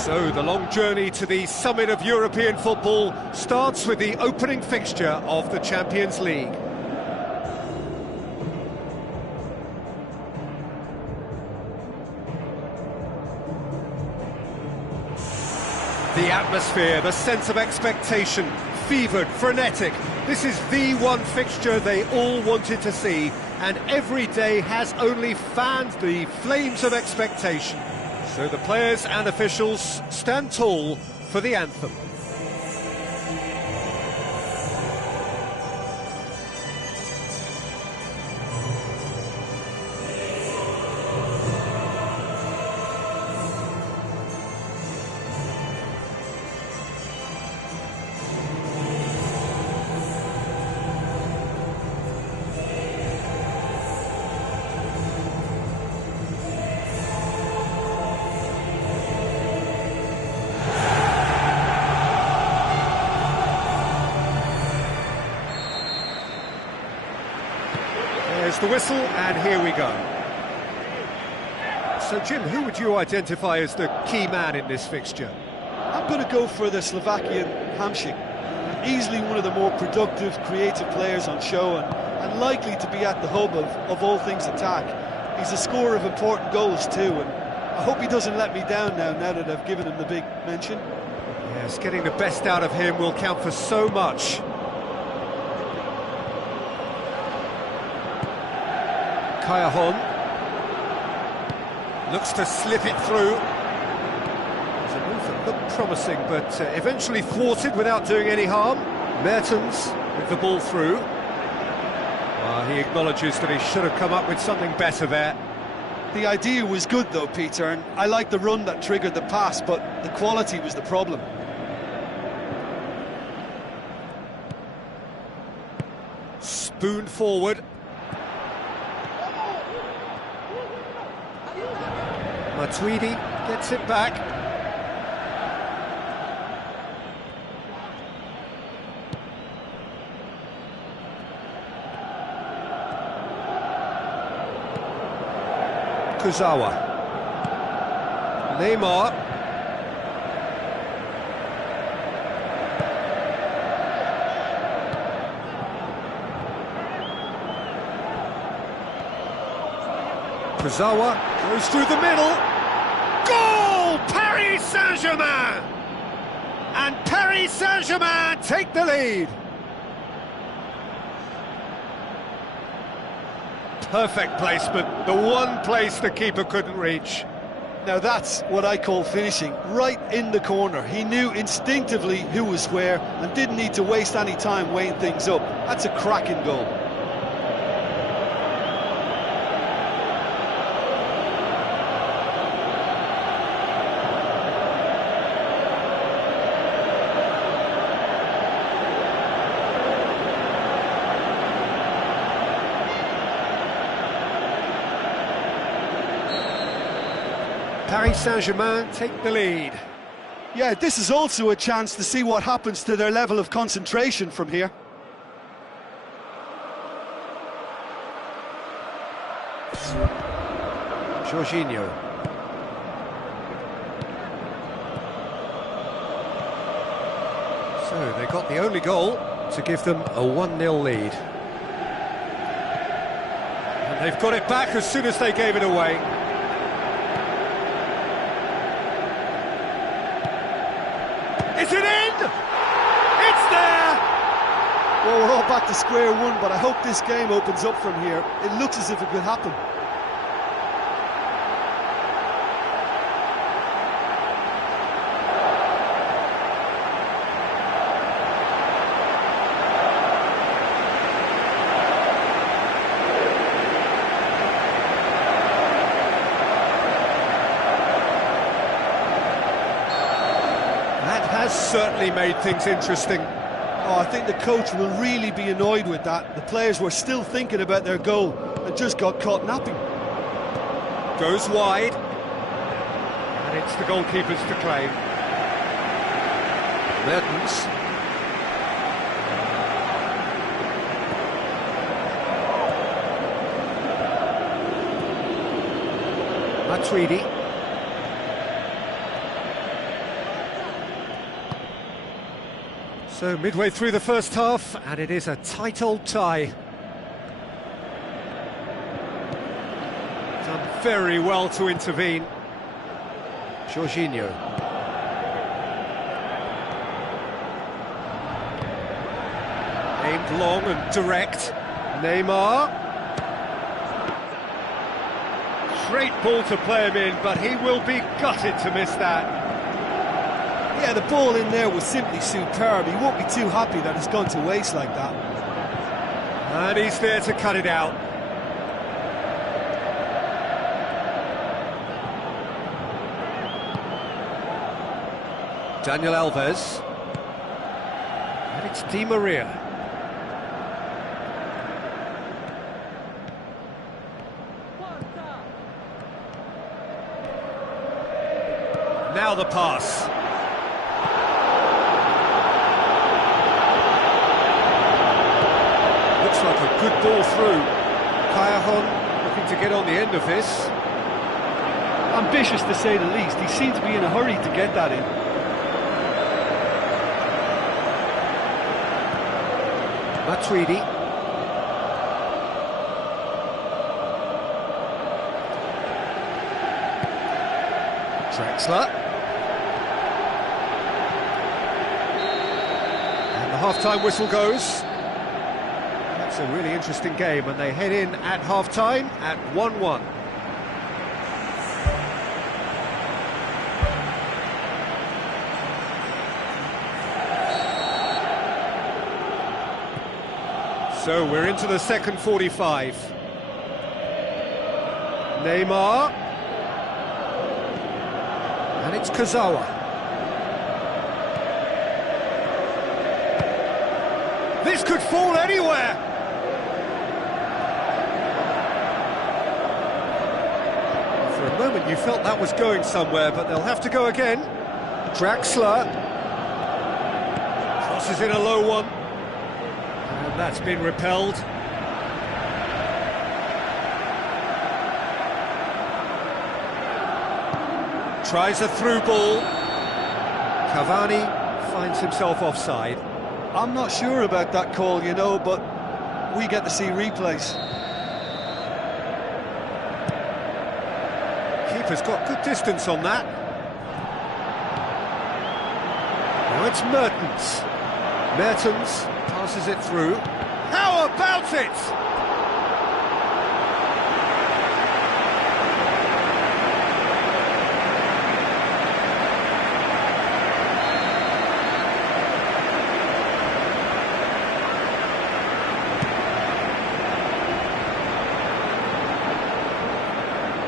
So the long journey to the summit of European football starts with the opening fixture of the Champions League. The atmosphere, the sense of expectation, fevered, frenetic. This is the one fixture they all wanted to see, and every day has only fanned the flames of expectation. So the players and officials stand tall for the anthem. There's the whistle, and here we go. So, Jim, who would you identify as the key man in this fixture? I'm going to go for the Slovakian Hamsik. Easily one of the more productive, creative players on show, and likely to be at the hub of all things attack. He's a scorer of important goals too, and I hope he doesn't let me down now that I've given him the big mention. Yes, getting the best out of him will count for so much. Kayahon looks to slip it through. It's a move that looked promising, but eventually thwarted without doing any harm. Mertens with the ball through. He acknowledges that he should have come up with something better there. The idea was good though, Peter, and I like the run that triggered the pass, but the quality was the problem. Spoon forward. Matuidi gets it back. Kurzawa. Neymar. Kurzawa goes through the middle. Goal! Paris Saint-Germain! And Paris Saint-Germain take the lead. Perfect placement, the one place the keeper couldn't reach. Now that's what I call finishing, right in the corner. He knew instinctively who was where and didn't need to waste any time weighing things up. That's a cracking goal. Paris Saint-Germain take the lead. Yeah, this is also a chance to see what happens to their level of concentration from here. Jorginho. So they got the only goal to give them a 1-0 lead. And they've got it back as soon as they gave it away. Is it in? It's there! Well, we're all back to square one, but I hope this game opens up from here. It looks as if it could happen. Has certainly made things interesting. Oh, I think the coach will really be annoyed with that. The players were still thinking about their goal and just got caught napping. Goes wide. And it's the goalkeeper's to claim. Mertens. Matuidi. So midway through the first half, and it is a tight old tie. Done very well to intervene. Jorginho. Aimed long and direct. Neymar. Great ball to play him in, but he will be gutted to miss that. Yeah, the ball in there was simply superb. He won't be too happy that it's gone to waste like that. And he's there to cut it out. Daniel Alves. And it's Di Maria. Now the pass. Looks like a good ball through. Callejon looking to get on the end of this. Ambitious to say the least. He seemed to be in a hurry to get that in. Matuidi. Drexler. And the half-time whistle goes. That's a really interesting game, and they head in at half-time at 1-1. So we're into the second 45. Neymar. And it's Kazawa. This could fall anywhere. For a moment you felt that was going somewhere, but they'll have to go again. Draxler. Crosses in a low one. And that's been repelled. Tries a through ball. Cavani finds himself offside. I'm not sure about that call, you know, but we get to see replays. Keeper's got good distance on that. Now it's Mertens. Mertens passes it through. How about it?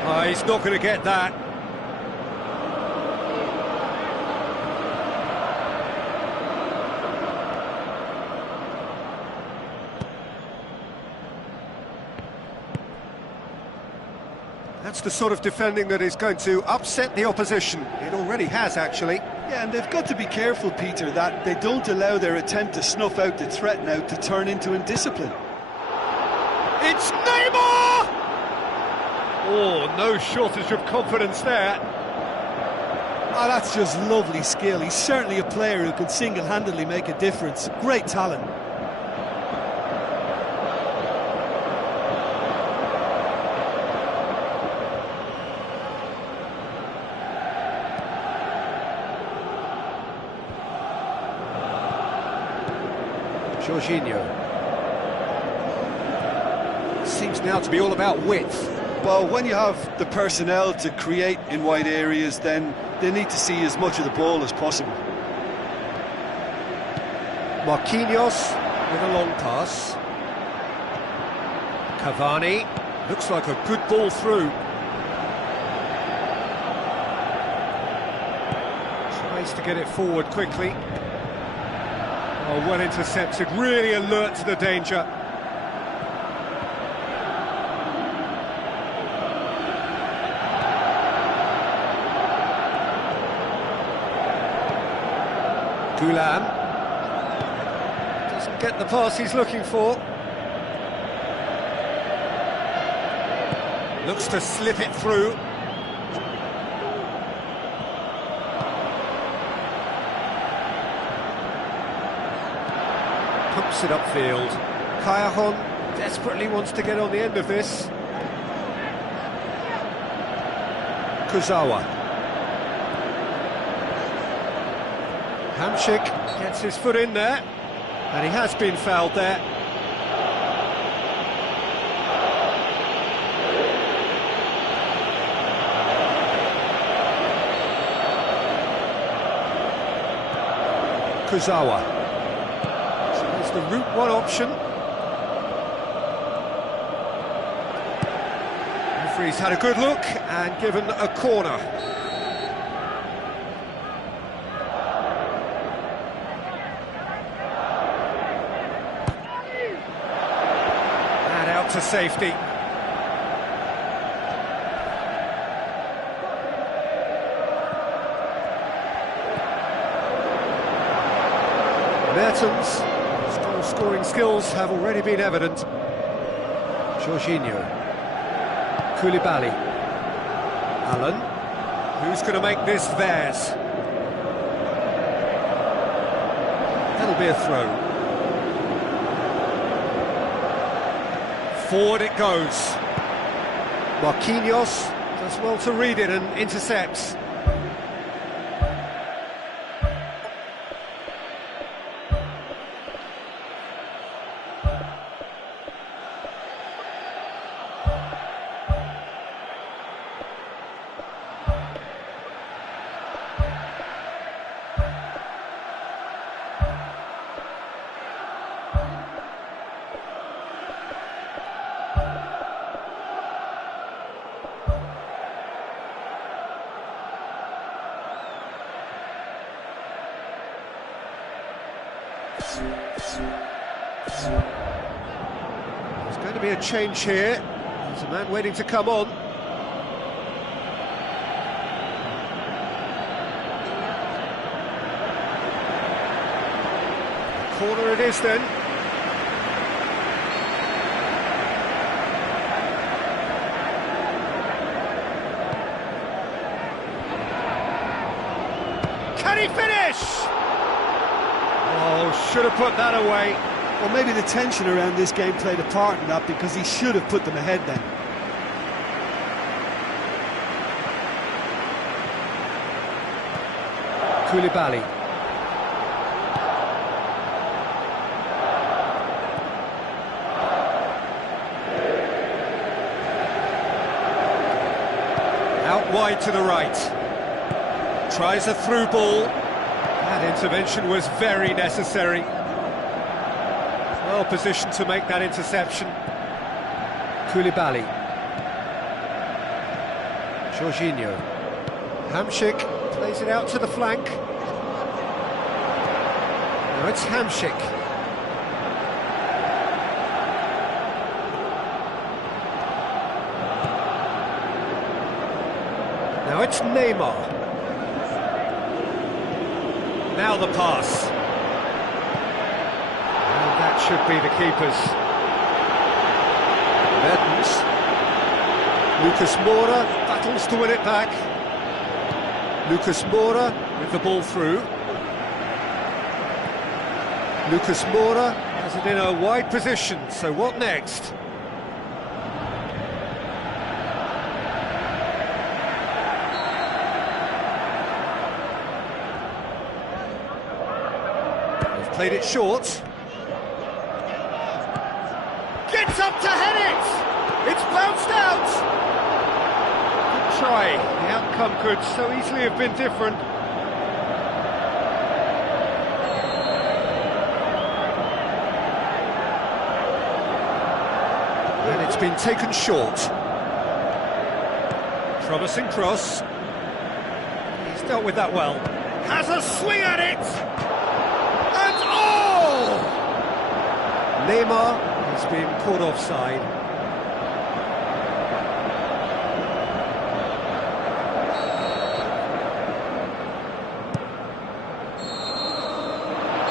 Oh, he's not going to get that. That's the sort of defending that is going to upset the opposition. It already has, actually. Yeah, and they've got to be careful, Peter, that they don't allow their attempt to snuff out the threat now to turn into indiscipline. It's Neymar! Oh, no shortage of confidence there. Oh, that's just lovely skill. He's certainly a player who can single-handedly make a difference. Great talent. Jorginho. Seems now to be all about width. Well, when you have the personnel to create in wide areas, then they need to see as much of the ball as possible. Marquinhos with a long pass. Cavani. Looks like a good ball through. Tries to get it forward quickly. Oh, well intercepted, really alert to the danger. Gulam doesn't get the pass he's looking for. Looks to slip it through. Pumps it upfield. Kayahon desperately wants to get on the end of this. Kuzawa. Hamšík gets his foot in there, and he has been fouled there. Kuzawa. So it's the route one option. Referee's had a good look and given a corner. And out to safety. Mertens' scoring skills have already been evident. Jorginho. Koulibaly. Allen. Who's going to make this theirs? That'll be a throw. Forward it goes. Marquinhos does well to read it and intercepts. There's going to be a change here. There's a man waiting to come on. Corner it is then. Can he finish? Oh, should have put that away. Well, maybe the tension around this game played a part in that, because he should have put them ahead then. Koulibaly. Out wide to the right. Tries a through ball. That intervention was very necessary. Well positioned to make that interception. Koulibaly. Jorginho. Hamšík plays it out to the flank. Now it's Hamšík. Now it's Neymar. Now the pass. And that should be the keepers. Mertens. Lucas Moura battles to win it back. Lucas Moura with the ball through. Lucas Moura has it in a wide position, so what next? Played it short. Gets up to head it! It's bounced out! Good try. The outcome could so easily have been different. And it's been taken short. Promising cross. He's dealt with that well. Has a swing at it! Neymar has been caught offside.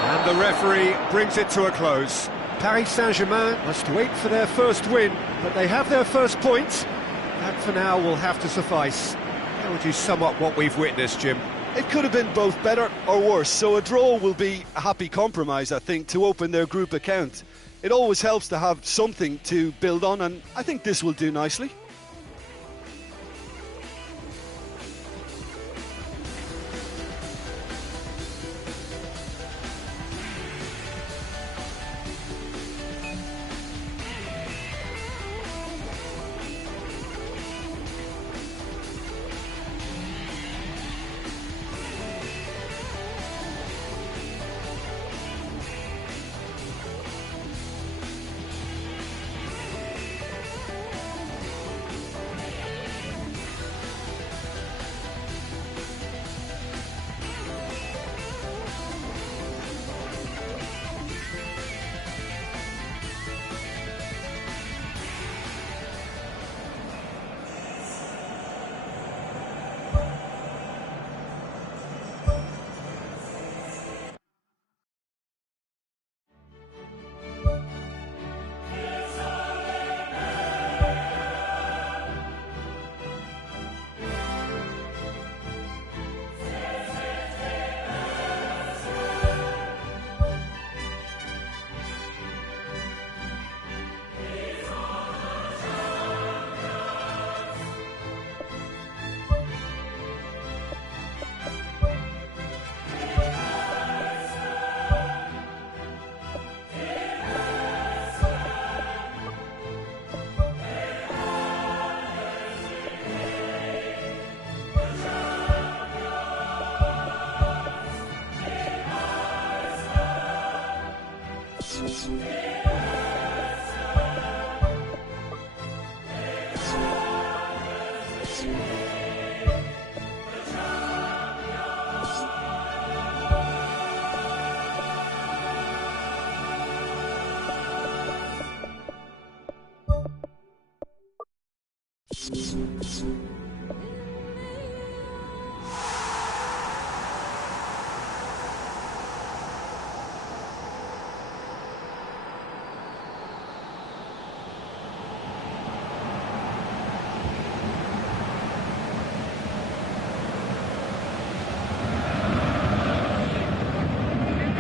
And the referee brings it to a close. Paris Saint-Germain must wait for their first win, but they have their first point. That for now will have to suffice. How would you sum up what we've witnessed, Jim? It could have been both better or worse, so a draw will be a happy compromise, I think, to open their group account. It always helps to have something to build on, and I think this will do nicely.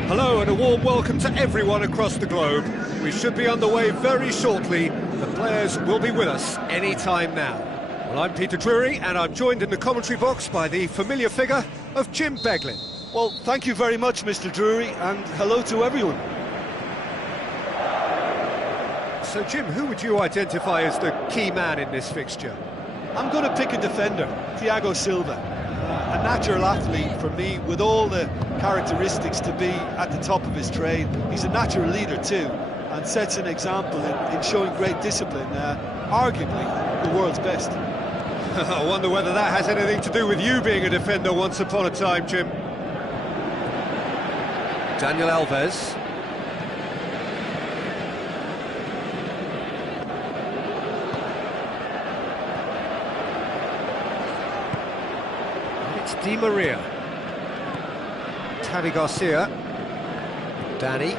Hello and a warm welcome to everyone across the globe. We should be underway very shortly. The players will be with us any time now. Well, I'm Peter Drury and I'm joined in the commentary box by the familiar figure of Jim Beglin. Well, thank you very much, Mr. Drury, and hello to everyone. So, Jim, who would you identify as the key man in this fixture? I'm going to pick a defender, Thiago Silva. A natural athlete for me, with all the characteristics to be at the top of his trade. He's a natural leader too, and sets an example in showing great discipline, arguably the world's best. I wonder whether that has anything to do with you being a defender once upon a time, Jim. Daniel Alves. It's Di Maria. Tavi Garcia. Danny.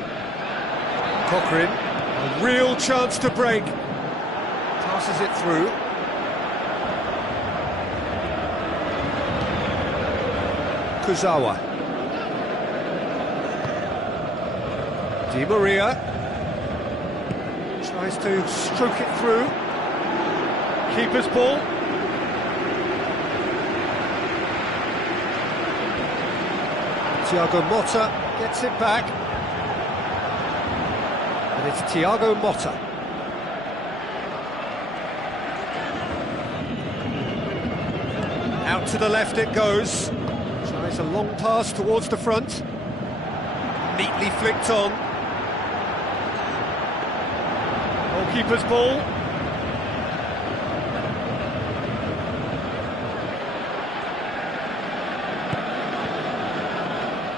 Cochrane. A real chance to break. Passes it through. Kuzawa. Di Maria. Tries to stroke it through. Keeper's ball. Thiago Motta gets it back. And it's Thiago Motta. Out to the left it goes. Tries a long pass towards the front. Neatly flicked on. Goalkeeper's ball.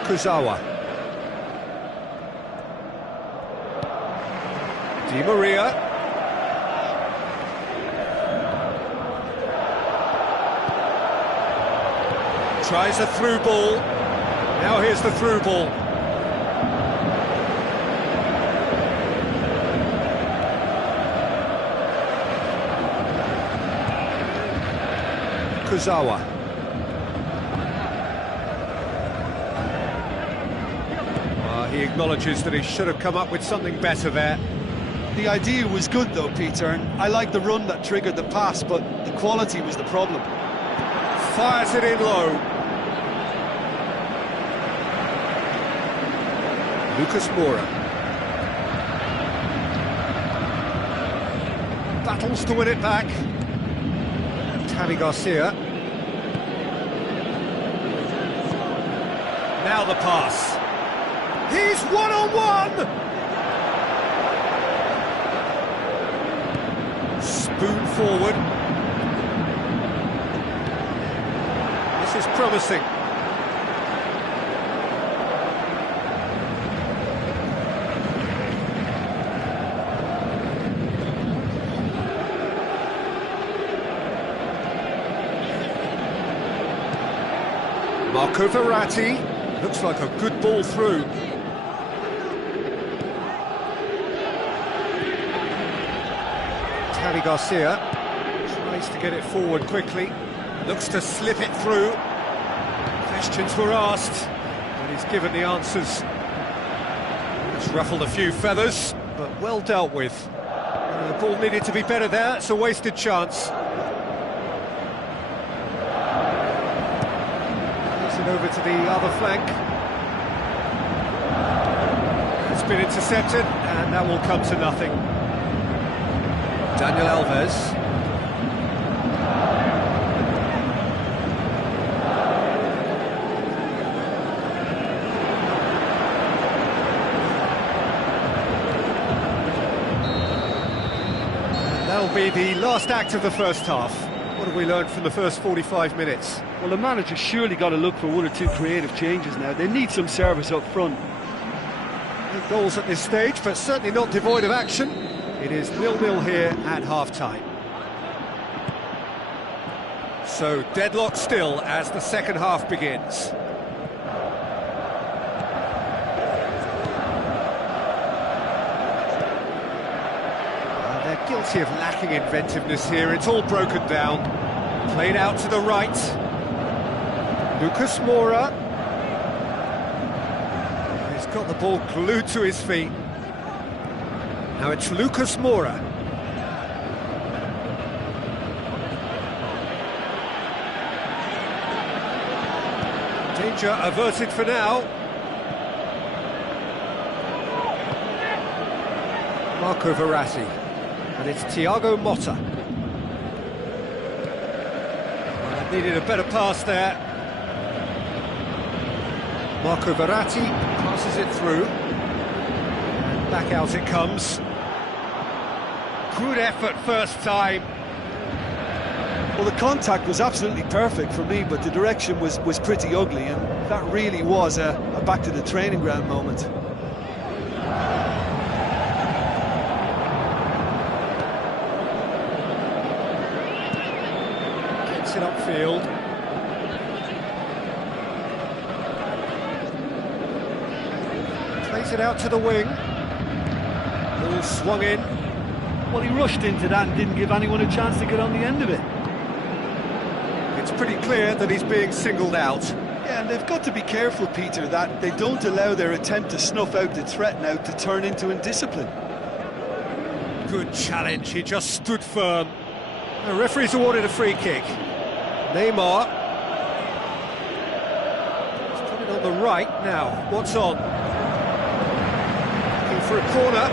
Kuzawa. Di Maria. Tries a through ball. Now here's the through ball. Kuzawa. He acknowledges that he should have come up with something better there. The idea was good though, Peter, and I like the run that triggered the pass, but the quality was the problem. Fires it in low. Lucas Moura. Battles to win it back. Xavi Garcia. Now the pass. He's one-on-one! Spoon forward. This is promising. Marco Verratti, looks like a good ball through. Xavi Garcia tries to get it forward quickly, looks to slip it through. Questions were asked, and he's given the answers. It's ruffled a few feathers, but well dealt with. The ball needed to be better there, it's a wasted chance. Over to the other flank. It's been intercepted, and that will come to nothing. Daniel Alves. And that'll be the last act of the first half. What have we learned from the first 45 minutes? Well, the manager's surely got to look for one or two creative changes now. They need some service up front. No goals at this stage, but certainly not devoid of action. It is 0-0 here at half-time. So, deadlock still as the second half begins. They're guilty of lacking inventiveness here. It's all broken down. Played out to the right. Lucas Moura. He's got the ball glued to his feet. Now it's Lucas Moura. Danger averted for now. Marco Verratti. And it's Thiago Motta. Needed a better pass there. Marco Verratti passes it through. And back out it comes. Good effort first time. Well, the contact was absolutely perfect for me, but the direction was pretty ugly, and that really was a back to the training ground moment. Gets it upfield. Plays it out to the wing. Ball swung in. Well, he rushed into that and didn't give anyone a chance to get on the end of it. It's pretty clear that he's being singled out. Yeah, and they've got to be careful, Peter, that they don't allow their attempt to snuff out the threat now to turn into indiscipline. Good challenge, he just stood firm. The referee's awarded a free kick. Neymar. He's put it on the right now. What's on? Looking for a corner.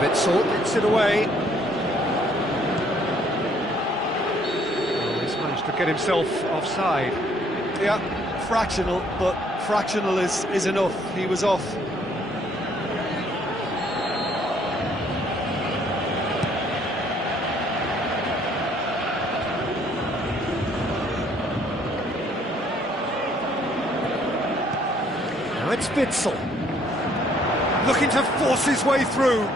Witsel gets it away. Oh, he's managed to get himself offside. Yeah, fractional, but fractional is enough. He was off. Now it's Witsel. Looking to force his way through.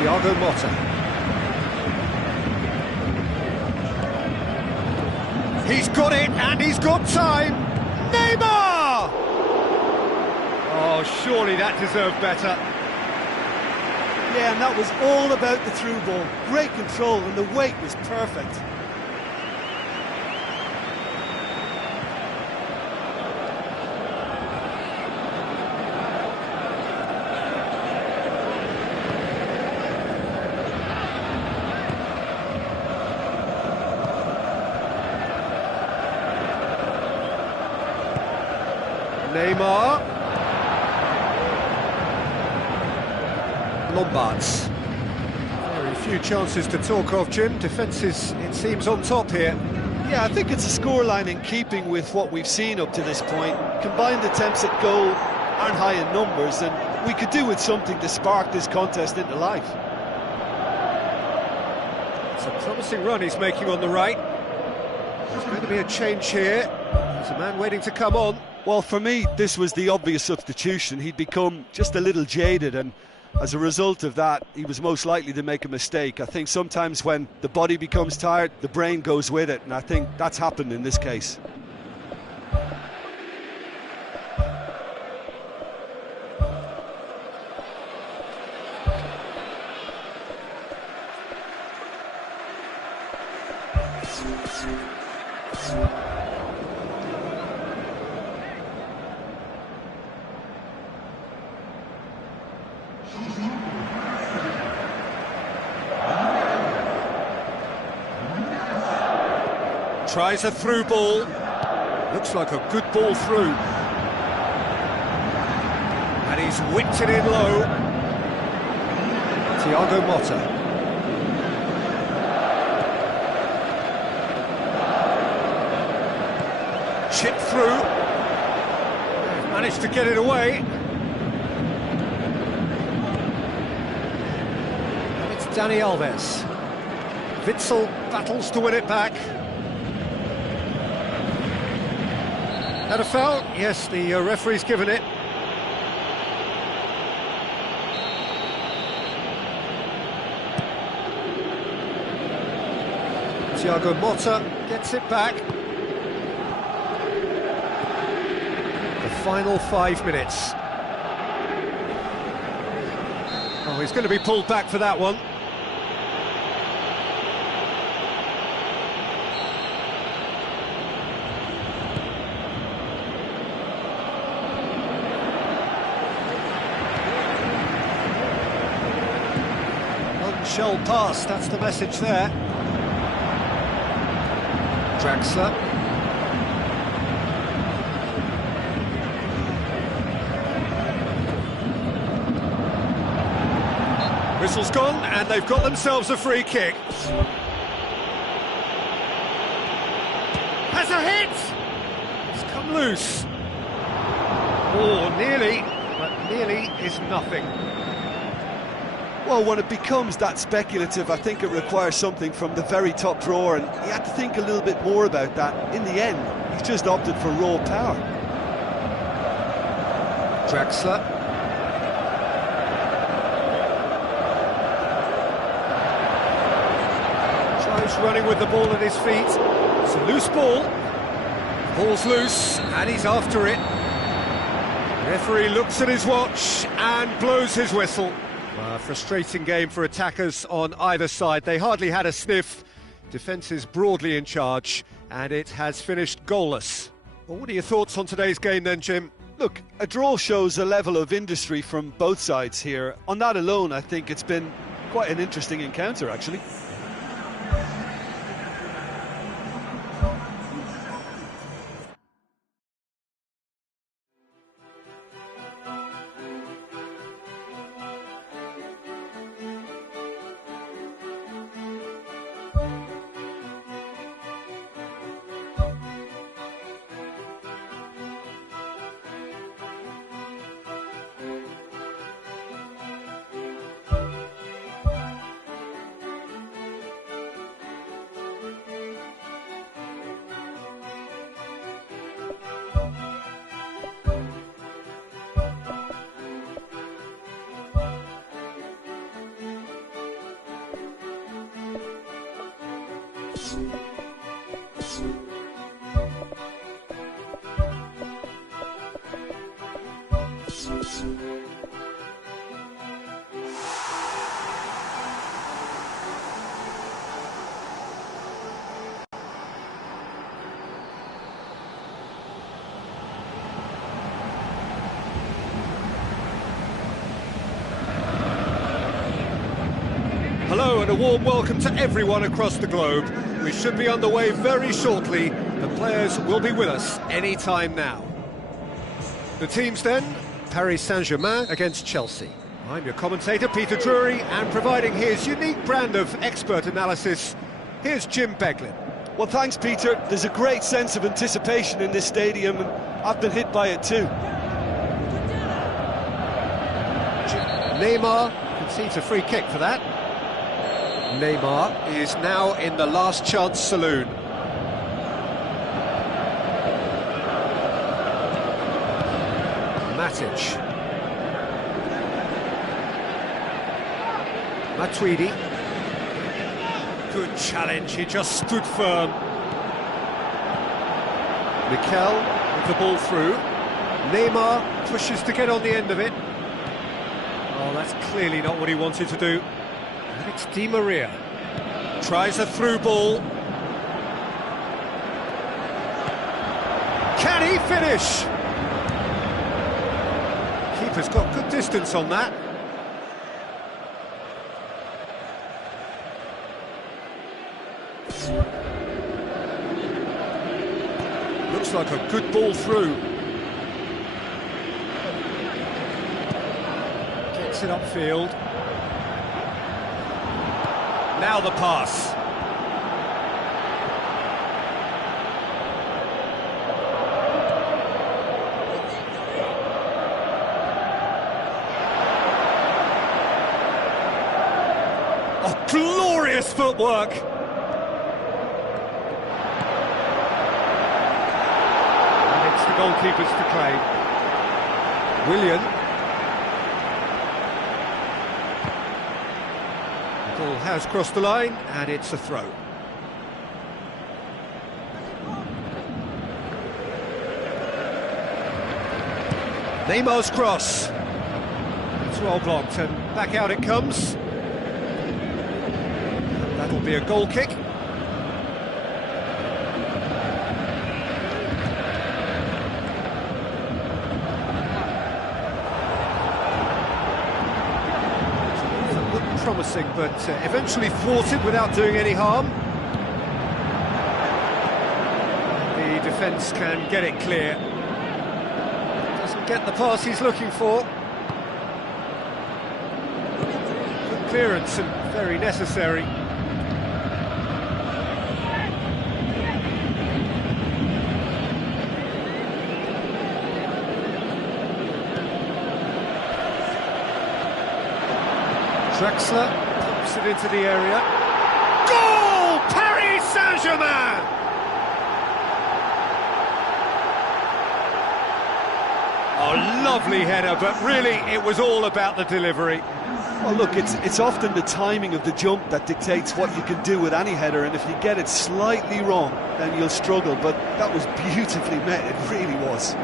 Thiago Motta. He's got it, and he's got time! Neymar! Oh, surely that deserved better. Yeah, and that was all about the through ball. Great control, and the weight was perfect. Neymar. Lombards. Very few chances to talk of, Jim. Defence is, it seems, on top here. Yeah, I think it's a scoreline in keeping with what we've seen up to this point. Combined attempts at goal aren't high in numbers, and we could do with something to spark this contest into life. It's a promising run he's making on the right. There's going to be a change here. There's a man waiting to come on. Well, for me, this was the obvious substitution. He'd become just a little jaded, and as a result of that, he was most likely to make a mistake. I think sometimes when the body becomes tired, the brain goes with it, and I think that's happened in this case. Tries a through ball. Looks like a good ball through. And he's whipped it in low. Thiago Motta. Chip through. They've managed to get it away. And it's Dani Alves. Witsel battles to win it back. Had a foul? Yes, the referee's given it. Thiago Motta gets it back. The final 5 minutes. Oh, he's going to be pulled back for that one. Shell pass, that's the message there. Draxler. Whistle's gone, and they've got themselves a free kick. Has a hit! It's come loose. Oh, nearly, but nearly is nothing. Well, when it becomes that speculative, I think it requires something from the very top drawer, and he had to think a little bit more about that. In the end, he's just opted for raw power. Draxler. Tries running with the ball at his feet. It's a loose ball. Ball's loose, and he's after it. Referee looks at his watch and blows his whistle. A frustrating game for attackers on either side. They hardly had a sniff. Defence is broadly in charge, and it has finished goalless. Well, what are your thoughts on today's game then, Jim? Look, a draw shows a level of industry from both sides here. On that alone, I think it's been quite an interesting encounter, actually. Hello and a warm welcome to everyone across the globe. We should be underway very shortly. The players will be with us any time now. The teams then, Paris Saint-Germain against Chelsea. I'm your commentator, Peter Drury, and providing his unique brand of expert analysis, here's Jim Beglin. Well, thanks, Peter. There's a great sense of anticipation in this stadium, and I've been hit by it too. Neymar concedes a free kick for that. Neymar is now in the last chance saloon. Matic. Matuidi. Good challenge, he just stood firm. Mikel with the ball through. Neymar pushes to get on the end of it. Oh, that's clearly not what he wanted to do. And it's Di Maria. Tries a through ball. Can he finish? Keeper's got good distance on that. Looks like a good ball through. Gets it upfield. Now the pass. Oh, glorious footwork! And it's the goalkeeper's to claim. Willian. The ball has crossed the line, and it's a throw. Neymar's cross. It's well blocked, and back out it comes. That'll be a goal kick. Promising, but eventually thwarted without doing any harm. The defence can get it clear. Doesn't get the pass he's looking for. Good clearance and very necessary. Drexler pops it into the area. Goal! Paris Saint-Germain! Oh, lovely header, but really it was all about the delivery. Well, look, it's often the timing of the jump that dictates what you can do with any header, and if you get it slightly wrong, then you'll struggle, but that was beautifully met, it really was.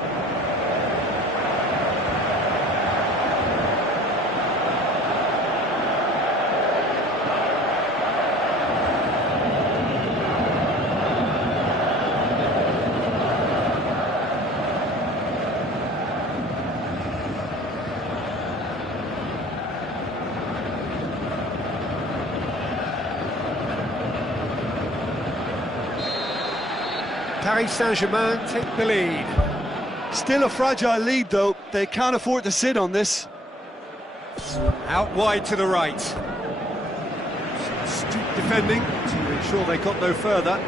Paris Saint-Germain take the lead. Still a fragile lead, though. They can't afford to sit on this. Out wide to the right. Some astute defending to ensure they got no further.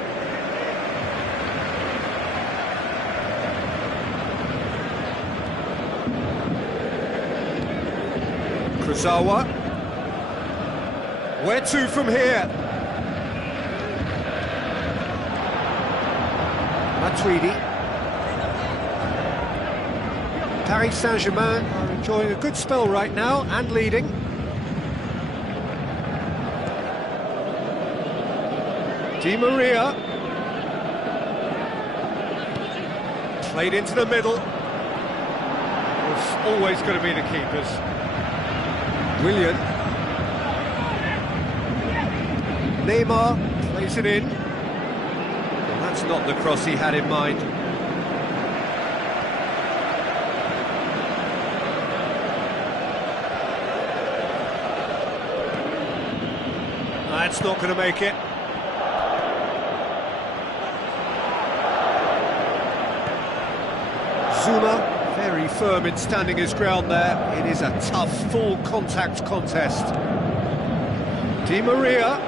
Kurzawa. Where to from here? Matuidi. Paris Saint-Germain are enjoying a good spell right now and leading. Di Maria. Played into the middle. Was always going to be the keepers. Willian. Neymar plays it in. That's not the cross he had in mind. That's not going to make it. Zuma, very firm in standing his ground there. It is a tough, full contact contest. Di Maria.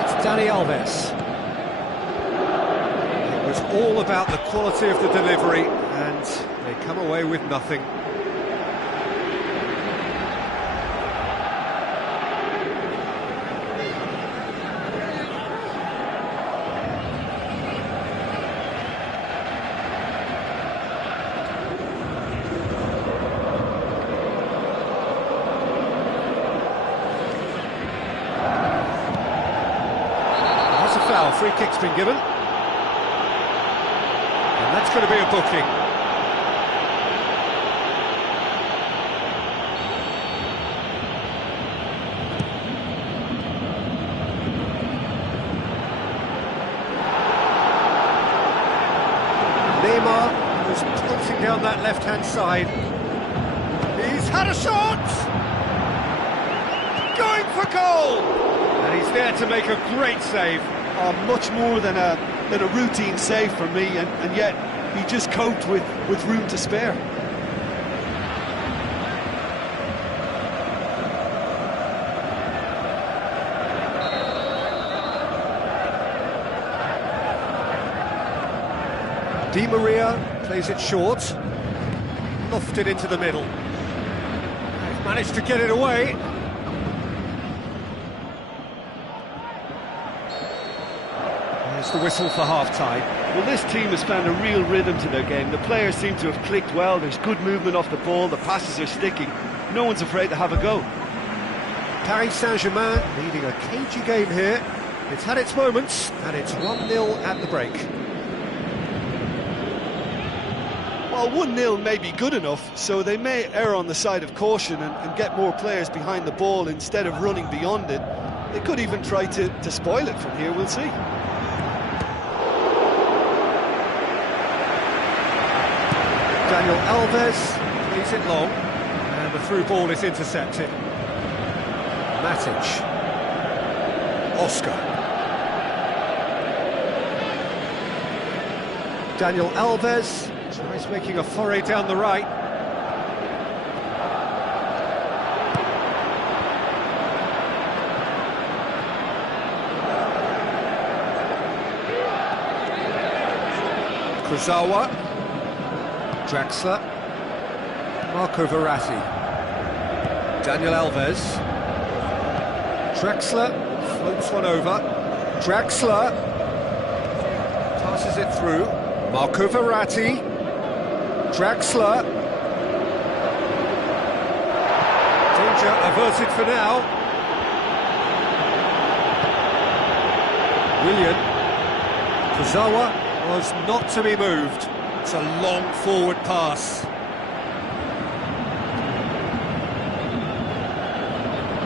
It's Dani Alves. It was all about the quality of the delivery, and they come away with nothing. Foul, free kick's been given. And that's going to be a booking. Neymar was tilting down that left-hand side. He's had a shot! Going for goal! And he's there to make a great save. Much more than a routine save for me, and yet he just coped with room to spare. Di Maria plays it short, lofted into the middle. They've managed to get it away. There's the whistle for half-time. Well, this team has found a real rhythm to their game. The players seem to have clicked well. There's good movement off the ball. The passes are sticking. No one's afraid to have a go. Paris Saint-Germain leading a cagey game here. It's had its moments, and it's 1-0 at the break. Well, 1-0 may be good enough, so they may err on the side of caution and get more players behind the ball instead of running beyond it. They could even try to spoil it from here, we'll see. Daniel Alves plays it long, and the through ball is intercepted. Matic. Oscar. Daniel Alves tries making a foray down the right. Kurzawa. Draxler, Marco Verratti, Daniel Alves, Draxler floats one over, Draxler passes it through, Marco Verratti, Draxler, danger averted for now, Willian, Kurzawa was not to be moved. It's a long forward pass.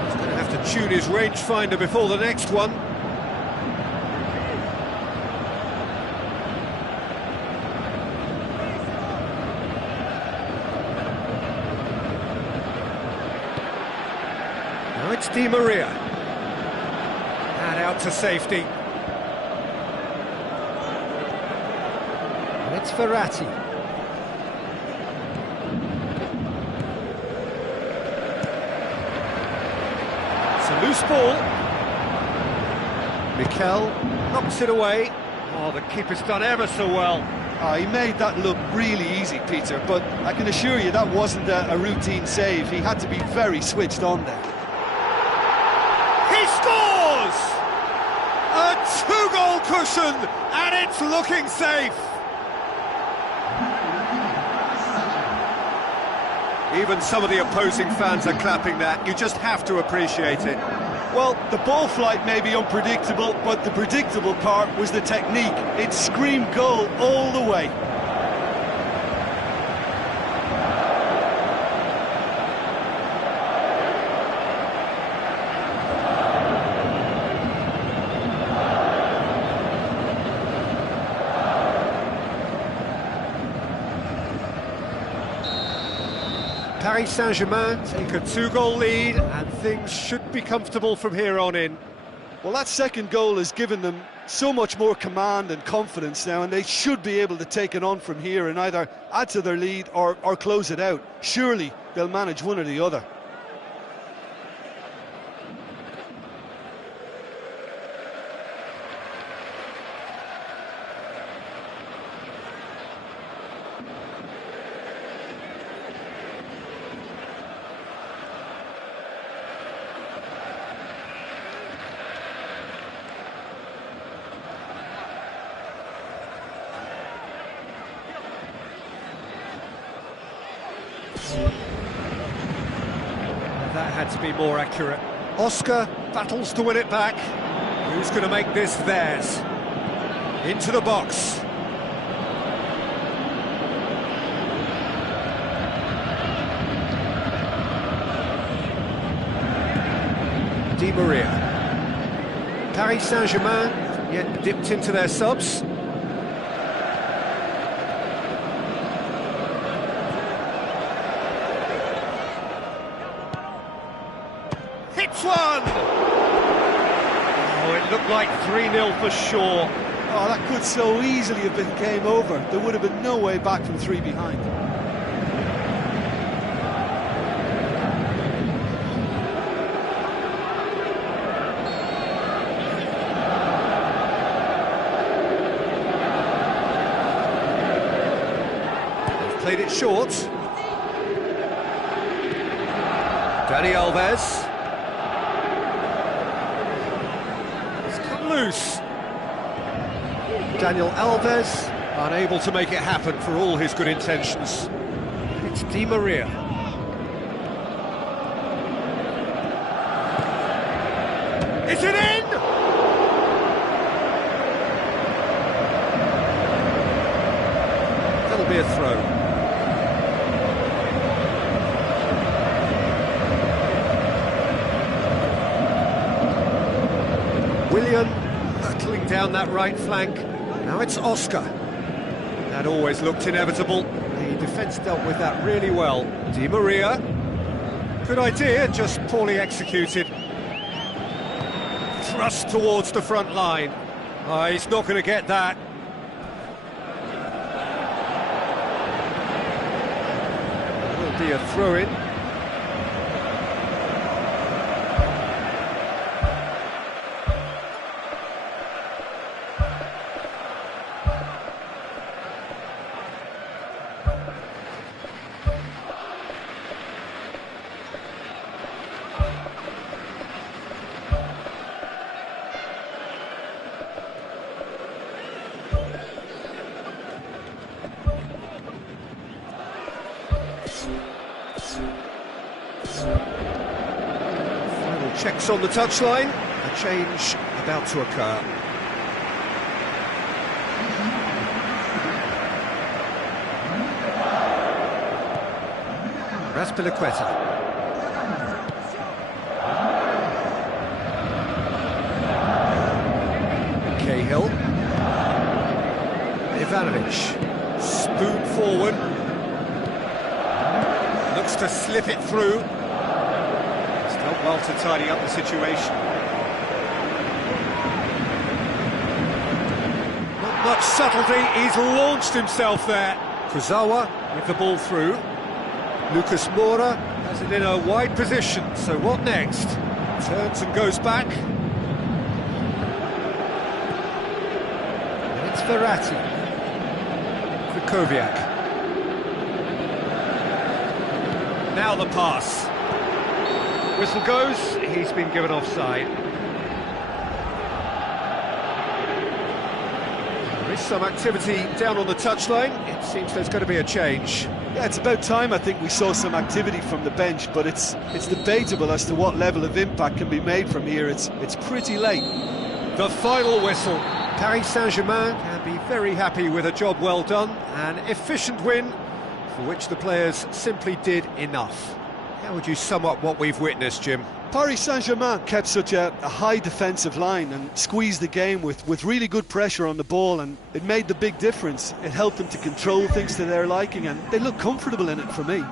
He's going to have to tune his rangefinder before the next one. Now it's Di Maria. And out to safety. It's Verratti. It's a loose ball. Mikel knocks it away. Oh, the keeper's done ever so well. He made that look really easy, Peter, but I can assure you that wasn't a routine save. He had to be very switched on there. He scores! A two-goal cushion, and it's looking safe. Even some of the opposing fans are clapping that. You just have to appreciate it. Well, the ball flight may be unpredictable, but the predictable part was the technique. It screamed goal all the way. Paris Saint-Germain take a 2-goal lead, and things should be comfortable from here on in. Well, that second goal has given them so much more command and confidence now, and they should be able to take it on from here and either add to their lead or close it out. Surely they'll manage one or the other. That had to be more accurate. Oscar battles to win it back. Who's going to make this theirs? Into the box. Di Maria. Paris Saint-Germain yet dipped into their subs. Hits one! Oh, it looked like 3-0 for sure. Oh, that could so easily have been game over. There would have been no way back from 3 behind. They've played it short. Dani Alves. Loose. Daniel Alves unable to make it happen for all his good intentions. It's Di Maria. Is it in? That'll be a throw. Willian battling down that right flank. Now it's Oscar. That always looked inevitable. The defence dealt with that really well. Di Maria. Good idea, just poorly executed. Thrust towards the front line. Oh, he's not going to get that. Will be a throw-in. Final checks on the touchline. A change about to occur. Raspilicueta. Cahill. Ivanovic. Spoon forward. Looks to slip it through. It's done well to tidy up the situation. Not much subtlety, he's launched himself there. Kurzawa with the ball through. Lucas Moura has it in a wide position, so what next? Turns and goes back. And it's Verratti. Krychowiak. Now the pass. Whistle goes, he's been given offside. There is some activity down on the touchline. It seems there's going to be a change. Yeah, it's about time I think we saw some activity from the bench, but it's debatable as to what level of impact can be made from here. It's pretty late. The final whistle. Paris Saint-Germain can be very happy with a job well done, an efficient win for which the players simply did enough. How would you sum up what we've witnessed, Jim? Paris Saint-Germain kept such a high defensive line and squeezed the game with really good pressure on the ball, and it made the big difference. It helped them to control things to their liking, and they look comfortable in it for me.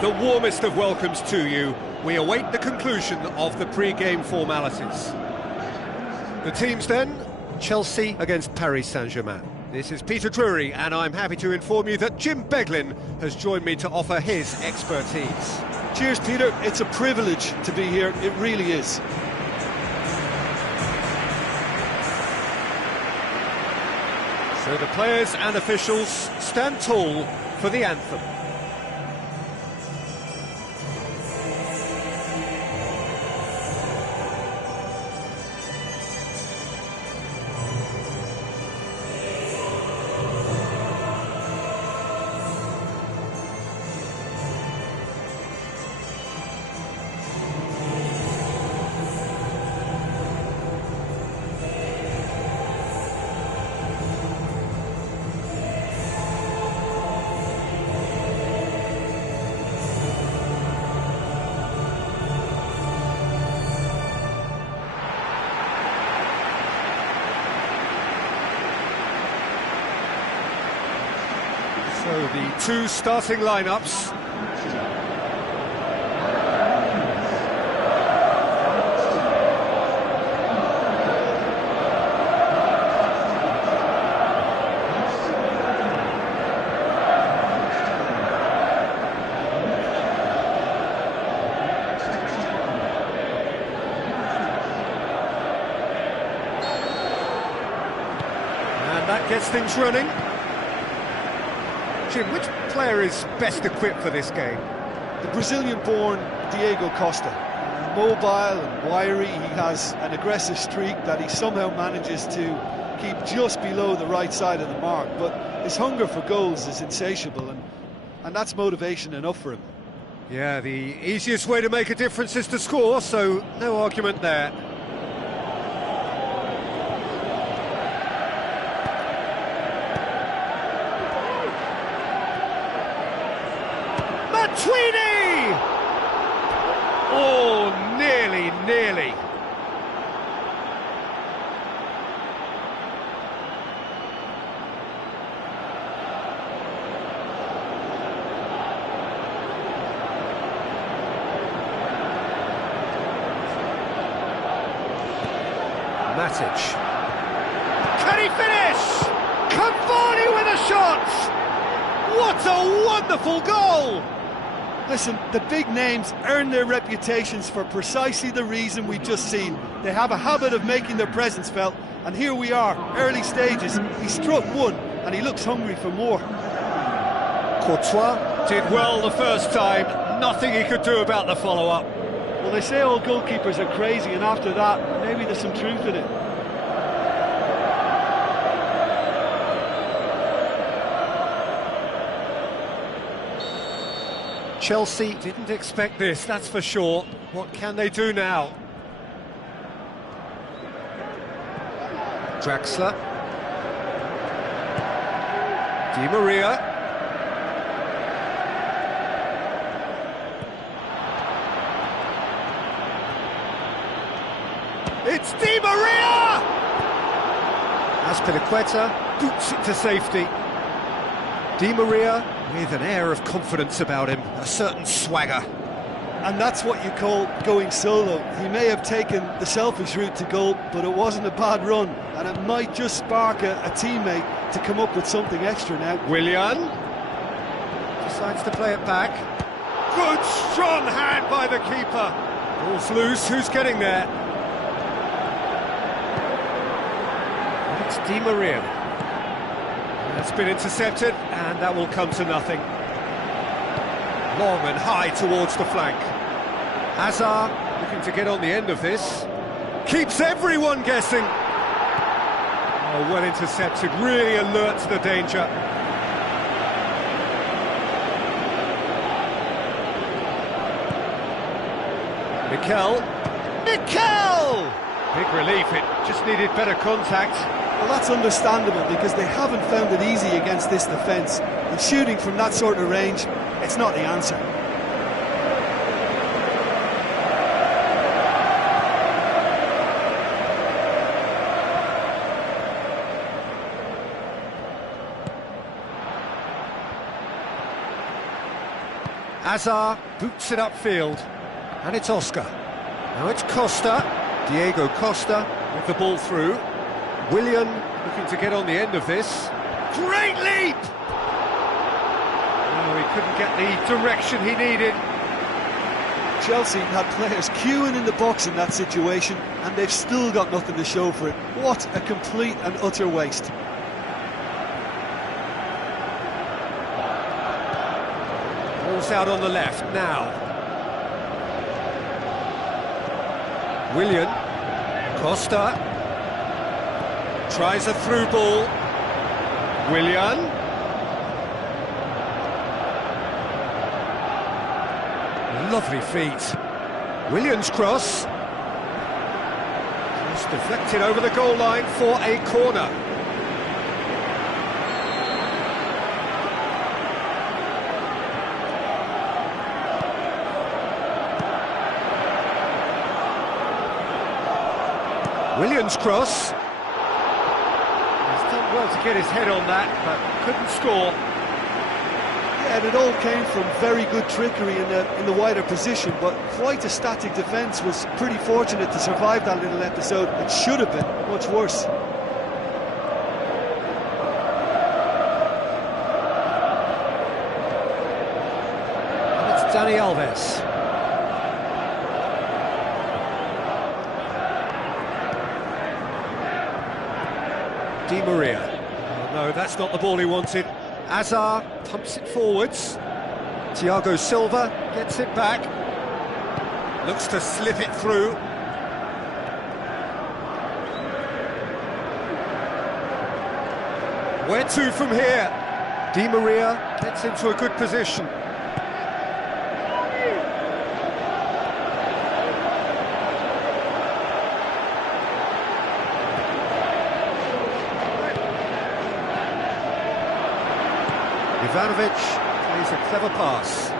The warmest of welcomes to you. We await the conclusion of the pre-game formalities. The teams then, Chelsea against Paris Saint-Germain. This is Peter Drury, and I'm happy to inform you that Jim Beglin has joined me to offer his expertise. Cheers, Peter. It's a privilege to be here. It really is. So the players and officials stand tall for the anthem. So the two starting lineups. And that gets things running. Jim, which player is best equipped for this game? The Brazilian-born Diego Costa. Mobile and wiry, he has an aggressive streak that he somehow manages to keep just below the right side of the mark, but his hunger for goals is insatiable, and that's motivation enough for him. Yeah, the easiest way to make a difference is to score, so no argument there. Tweedy! Oh, nearly. Matic. Can he finish? Cavani with a shot! What a wonderful goal! Listen, the big names earn their reputations for precisely the reason we've just seen. They have a habit of making their presence felt, and here we are, early stages. He struck one, and he looks hungry for more. Courtois did well the first time, nothing he could do about the follow-up. Well, they say all goalkeepers are crazy, and after that, maybe there's some truth in it. Chelsea didn't expect this, that's for sure. What can they do now? Draxler. Di Maria. It's Di Maria! Azpilicueta boots it to safety. Di Maria with an air of confidence about him, a certain swagger. And that's what you call going solo. He may have taken the selfish route to goal, but it wasn't a bad run, and it might just spark a teammate to come up with something extra now. Willian decides to play it back. Good strong hand by the keeper. Ball's loose, who's getting there? It's Di Maria. That's been intercepted, and that will come to nothing. Long and high towards the flank. Hazard looking to get on the end of this. Keeps everyone guessing. Oh, well intercepted, really alert to the danger. Mikel! Big relief, it just needed better contact. Well, that's understandable, because they haven't found it easy against this defence. And shooting from that sort of range, it's not the answer. Hazard boots it upfield, and it's Oscar. Now it's Costa, Diego Costa with the ball through. Willian looking to get on the end of this. Great leap! Oh, he couldn't get the direction he needed. Chelsea had players queuing in the box in that situation, and they've still got nothing to show for it. What a complete and utter waste. Ball's out on the left now. Willian, Costa, tries a through ball. Willian. Lovely feet. Willian's cross. Just deflected over the goal line for a corner. Willian's cross. He's done well to get his head on that, but couldn't score. Yeah, and it all came from very good trickery in the wider position, but quite a static defence. Was pretty fortunate to survive that little episode. It should have been much worse. And it's Dani Alves. Di Maria. Oh, no, that's not the ball he wanted. Hazard pumps it forwards. Thiago Silva gets it back. Looks to slip it through. Where to from here? Di Maria gets into a good position. Ivanovic plays a clever pass.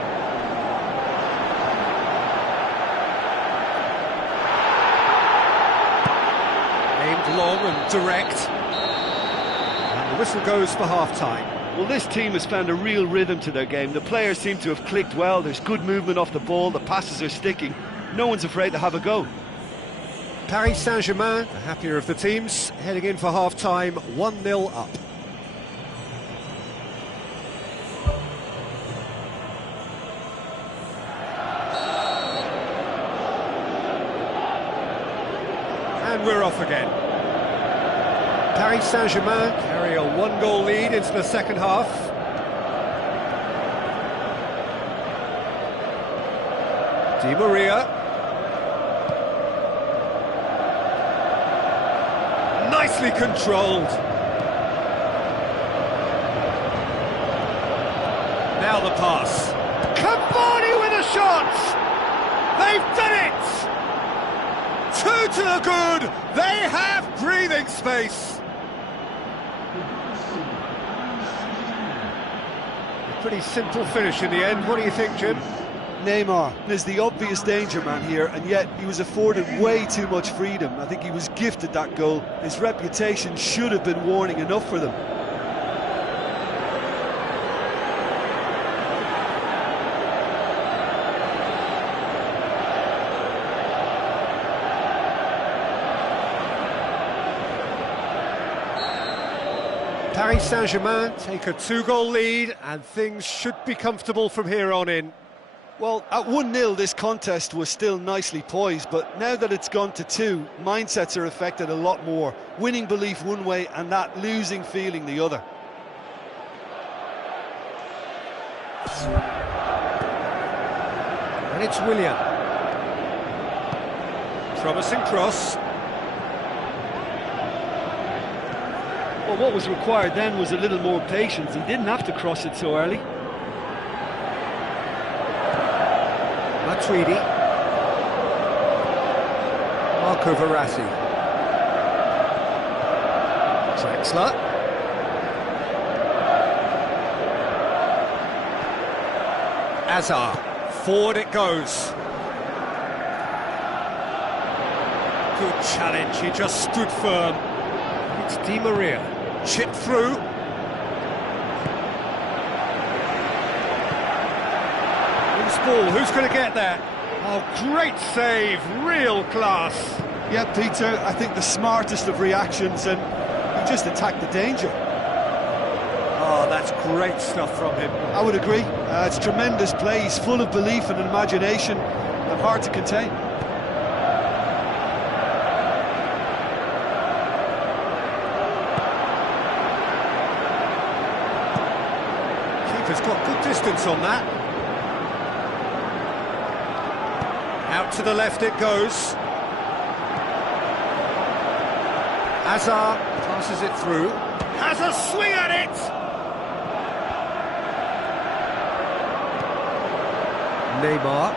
Aimed long and direct. And the whistle goes for half-time. Well, this team has found a real rhythm to their game. The players seem to have clicked well. There's good movement off the ball. The passes are sticking. No one's afraid to have a go. Paris Saint-Germain, the happier of the teams, heading in for half-time, 1-0 up. And we're off again. Paris Saint-Germain carry a one-goal lead into the second half. Di Maria. Nicely controlled. Now the pass. Cavani with a shot! They've done it! Two to the good! They have breathing space! A pretty simple finish in the end. What do you think, Jim? Neymar is the obvious danger man here, and yet he was afforded way too much freedom. I think he was gifted that goal. His reputation should have been warning enough for them. Paris Saint-Germain take a two-goal lead, and things should be comfortable from here on in. Well, at 1-0 this contest was still nicely poised, but now that it's gone to 2, mindsets are affected a lot more. Winning belief one way and that losing feeling the other. And it's Willian. Promising cross. Well, what was required then was a little more patience. He didn't have to cross it so early. Matuidi. Marco Verratti. Drexler. Azar. Forward it goes. Good challenge, he just stood firm. It's Di Maria. Chipped through. Ball. Who's going to get there? Oh, great save, real class. Yeah, Peter, I think the smartest of reactions, and he just attacked the danger. Oh, that's great stuff from him. I would agree. It's tremendous play. He's full of belief and imagination, and hard to contain. Keeper's got good distance on that. Out to the left it goes. Azar passes it through. Has a swing at it! Neymar.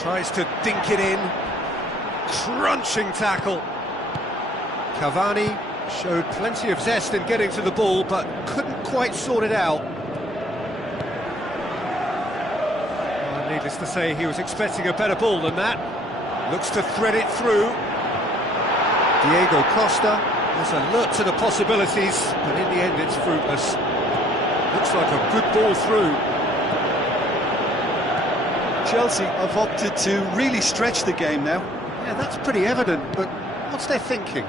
Tries to dink it in. Crunching tackle. Cavani showed plenty of zest in getting to the ball, but couldn't quite sort it out. Needless to say, he was expecting a better ball than that. Looks to thread it through. Diego Costa is alert to the possibilities, but in the end it's fruitless. Looks like a good ball through. Chelsea have opted to really stretch the game now. Yeah, that's pretty evident, but what's their thinking?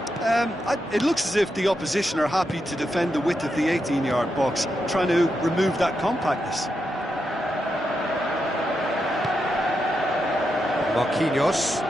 It looks as if the opposition are happy to defend the width of the 18-yard box, trying to remove that compactness. Marquinhos.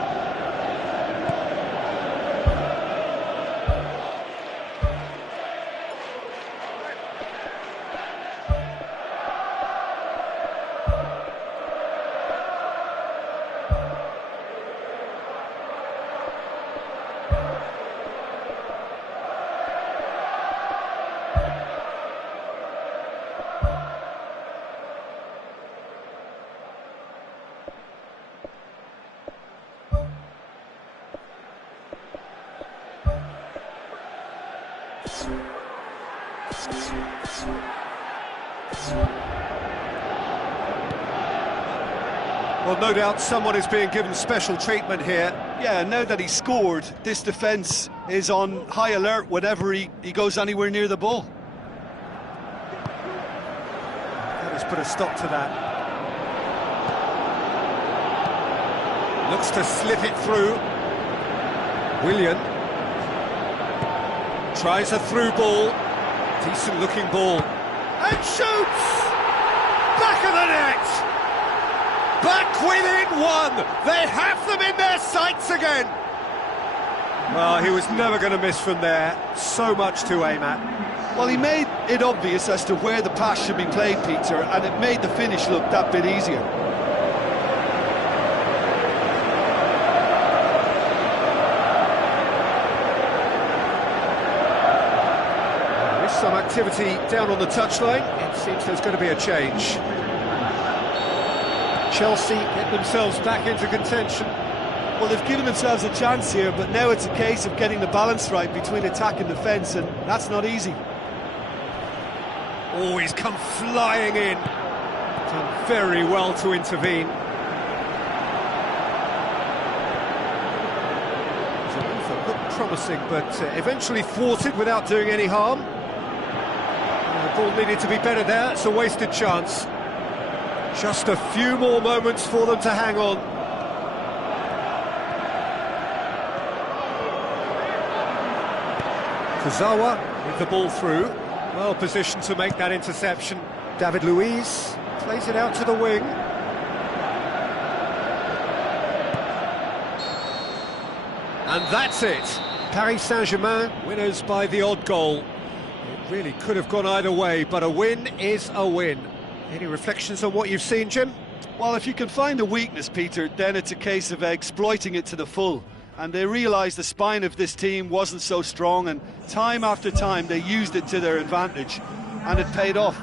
Well, no doubt someone is being given special treatment here. Yeah, now that he's scored, this defence is on high alert whenever he goes anywhere near the ball. That has put a stop to that. Looks to slip it through. Willian. Tries a through ball. Decent looking ball. And shoots! Back of the net! Back within one! They have them in their sights again! Well, he was never going to miss from there. So much to aim at. Well, he made it obvious as to where the pass should be played, Peter, and it made the finish look that bit easier. There is some activity down on the touchline. It seems there's going to be a change. Chelsea get themselves back into contention. Well, they've given themselves a chance here, but now it's a case of getting the balance right between attack and defence, and that's not easy. Oh, he's come flying in. Done very well to intervene. The move looked promising, but eventually thwarted without doing any harm. The ball needed to be better there. It's a wasted chance. Just a few more moments for them to hang on. Kurzawa with the ball through, well positioned to make that interception. David Luiz plays it out to the wing. And that's it. Paris Saint-Germain winners by the odd goal. It really could have gone either way, but a win is a win. Any reflections on what you've seen, Jim? Well, if you can find a weakness, Peter, then it's a case of exploiting it to the full. And they realised the spine of this team wasn't so strong, and time after time they used it to their advantage, and it paid off.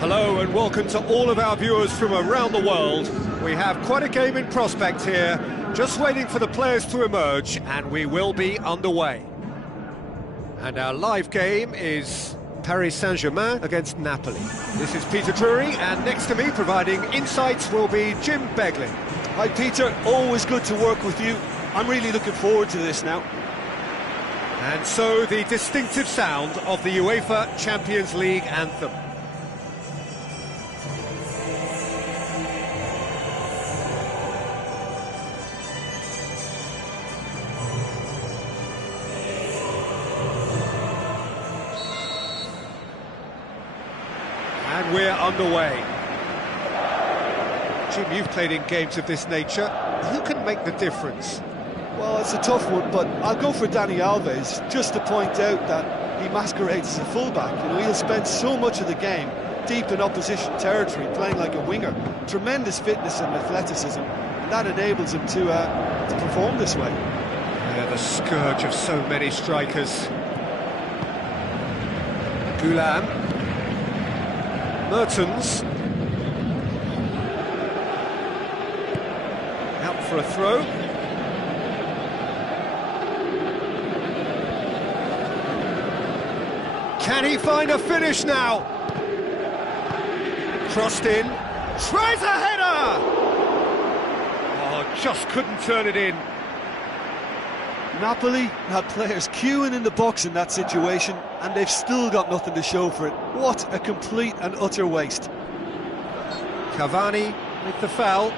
Hello and welcome to all of our viewers from around the world. We have quite a game in prospect here, just waiting for the players to emerge, and we will be underway. And our live game is Paris Saint-Germain against Napoli. This is Peter Drury, and next to me providing insights will be Jim Beglin. Hi Peter, always good to work with you. I'm really looking forward to this now. And so the distinctive sound of the UEFA Champions League anthem. And we're underway. Jim, you've played in games of this nature. Who can make the difference? Well, it's a tough one, but I'll go for Dani Alves, just to point out that he masquerades as a fullback. You know, he'll spend so much of the game deep in opposition territory, playing like a winger. Tremendous fitness and athleticism, and that enables him to perform this way. Yeah, the scourge of so many strikers. Goulam. Mertens. Out for a throw. Can he find a finish now? Crossed in. Tries a header! Oh, just couldn't turn it in. Napoli had players queuing in the box in that situation, and they've still got nothing to show for it. What a complete and utter waste. Cavani with the foul.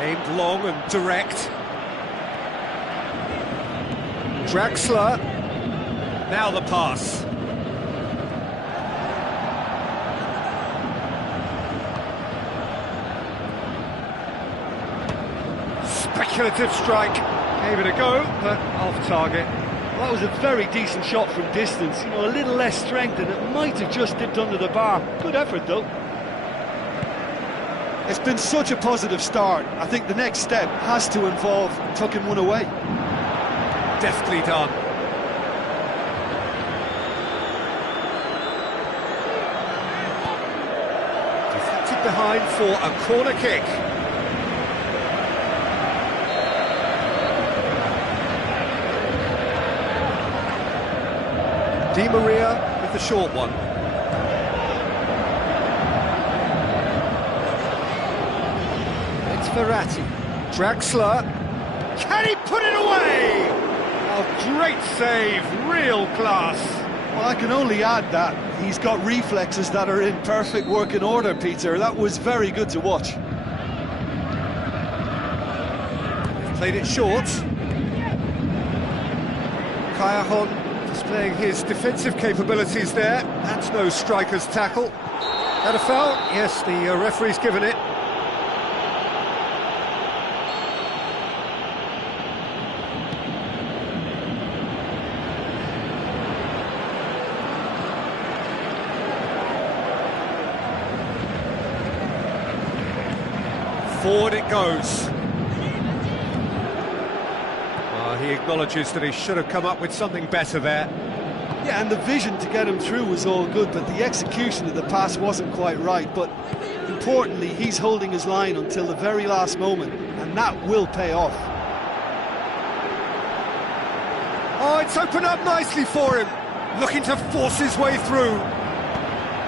Aimed long and direct. Draxler. Now the pass. Speculative strike, gave it a go, but off target. Well, that was a very decent shot from distance. You know, a little less strength and it might have just dipped under the bar. Good effort, though. It's been such a positive start. I think the next step has to involve tucking one away. Deftly done. Deflected behind for a corner kick. Di Maria with the short one. It's Verratti. Draxler. Can he put it away? Oh, great save, real class. Well, I can only add that he's got reflexes that are in perfect working order, Peter. That was very good to watch. Played it short. Kayahon displaying his defensive capabilities there. That's no striker's tackle. That a foul? Yes, the referee's given it. Forward it goes. He acknowledges that he should have come up with something better there. Yeah, and the vision to get him through was all good, but the execution of the pass wasn't quite right. But importantly, he's holding his line until the very last moment, and that will pay off. Oh, it's opened up nicely for him. Looking to force his way through.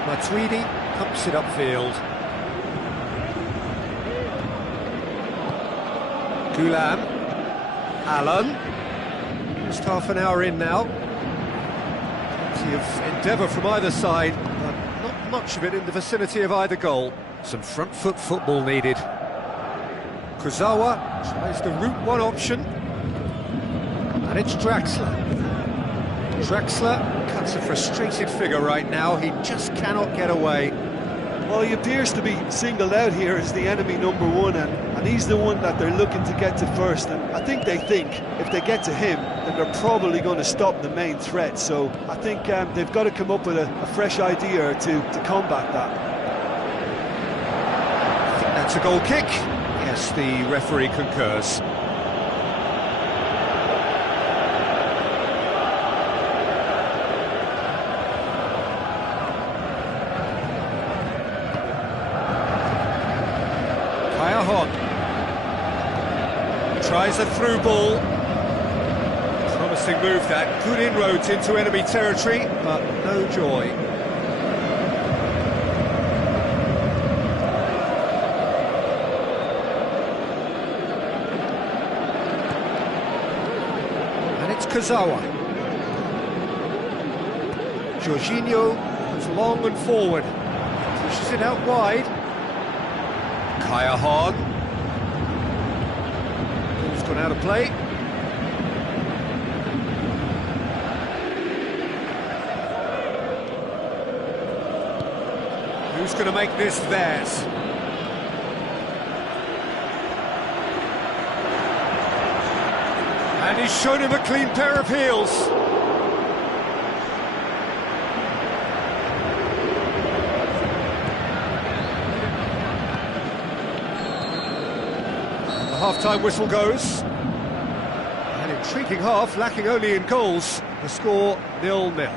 Matuidi pumps it upfield. Goulam. Allen. Just half an hour in now. Plenty of endeavour from either side, but not much of it in the vicinity of either goal. Some front foot football needed. Kurzawa tries the route one option. And it's Draxler. Draxler cuts a frustrated figure right now. He just cannot get away. Well, he appears to be singled out here as the enemy number one, and he's the one that they're looking to get to first. And I think they think if they get to him, then they're probably going to stop the main threat. So I think they've got to come up with a fresh idea or two to combat that. I think that's a goal kick. Yes, the referee concurs. Tries a through ball. Promising move that. Good inroads into enemy territory, but no joy. And it's Kurzawa. Jorginho goes long and forward. Pushes it out wide. Kayahon. Gone out of play. Who's going to make this theirs? And he's shown him a clean pair of heels. Half-time whistle goes. An intriguing half, lacking only in goals. The score 0-0.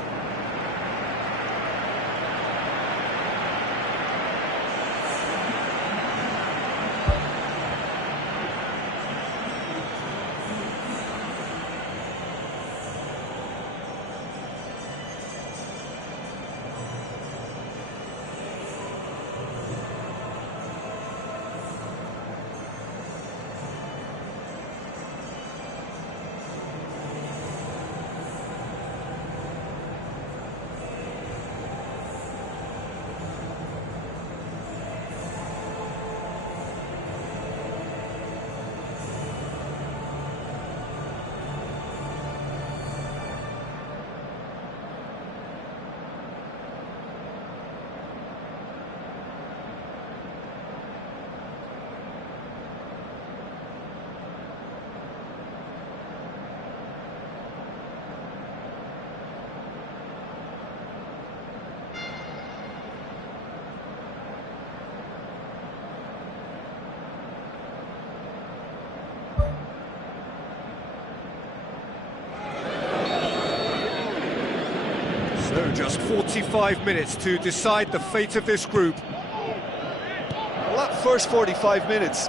45 minutes to decide the fate of this group. Well, that first 45 minutes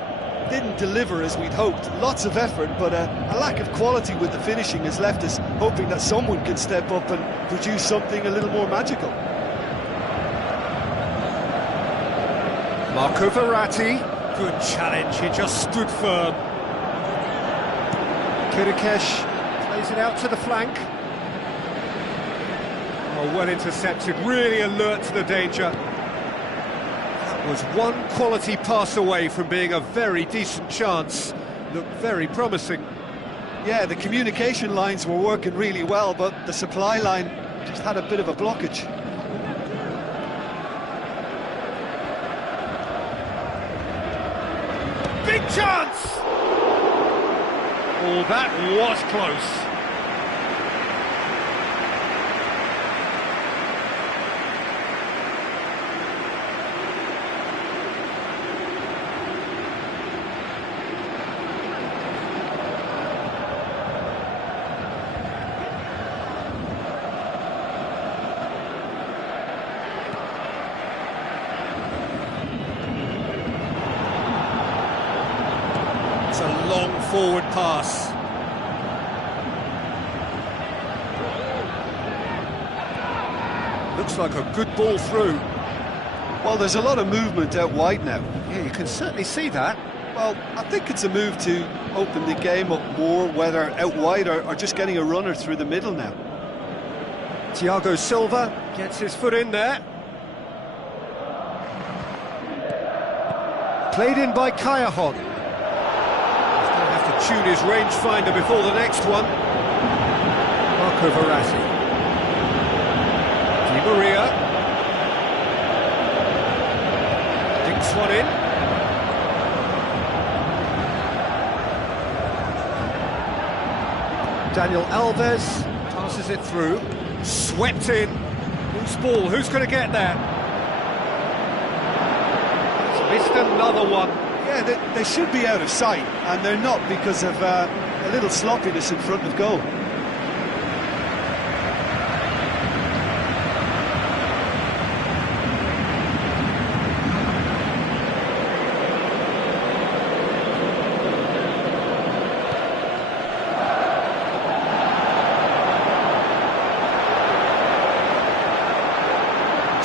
didn't deliver as we'd hoped. Lots of effort, but a lack of quality with the finishing has left us hoping that someone can step up and produce something a little more magical. Marco Verratti, good challenge, he just stood firm. Kirikesh plays it out to the flank. Oh, well intercepted, really alert to the danger. That was one quality pass away from being a very decent chance. Looked very promising. Yeah, the communication lines were working really well, but the supply line just had a bit of a blockage. Big chance! Oh, that was close. It's a long forward pass. Looks like a good ball through. Well, there's a lot of movement out wide now. Yeah, you can certainly see that. Well, I think it's a move to open the game up more, whether out wide or just getting a runner through the middle now. Thiago Silva gets his foot in there. Played in by Callahan. He's going to have to tune his rangefinder before the next one. Marco Verratti. Di Maria. Dinks one in. Daniel Alves passes it through. Swept in. Who's ball? Who's going to get there? He's missed another one. Yeah, they should be out of sight, and they're not because of a little sloppiness in front of goal.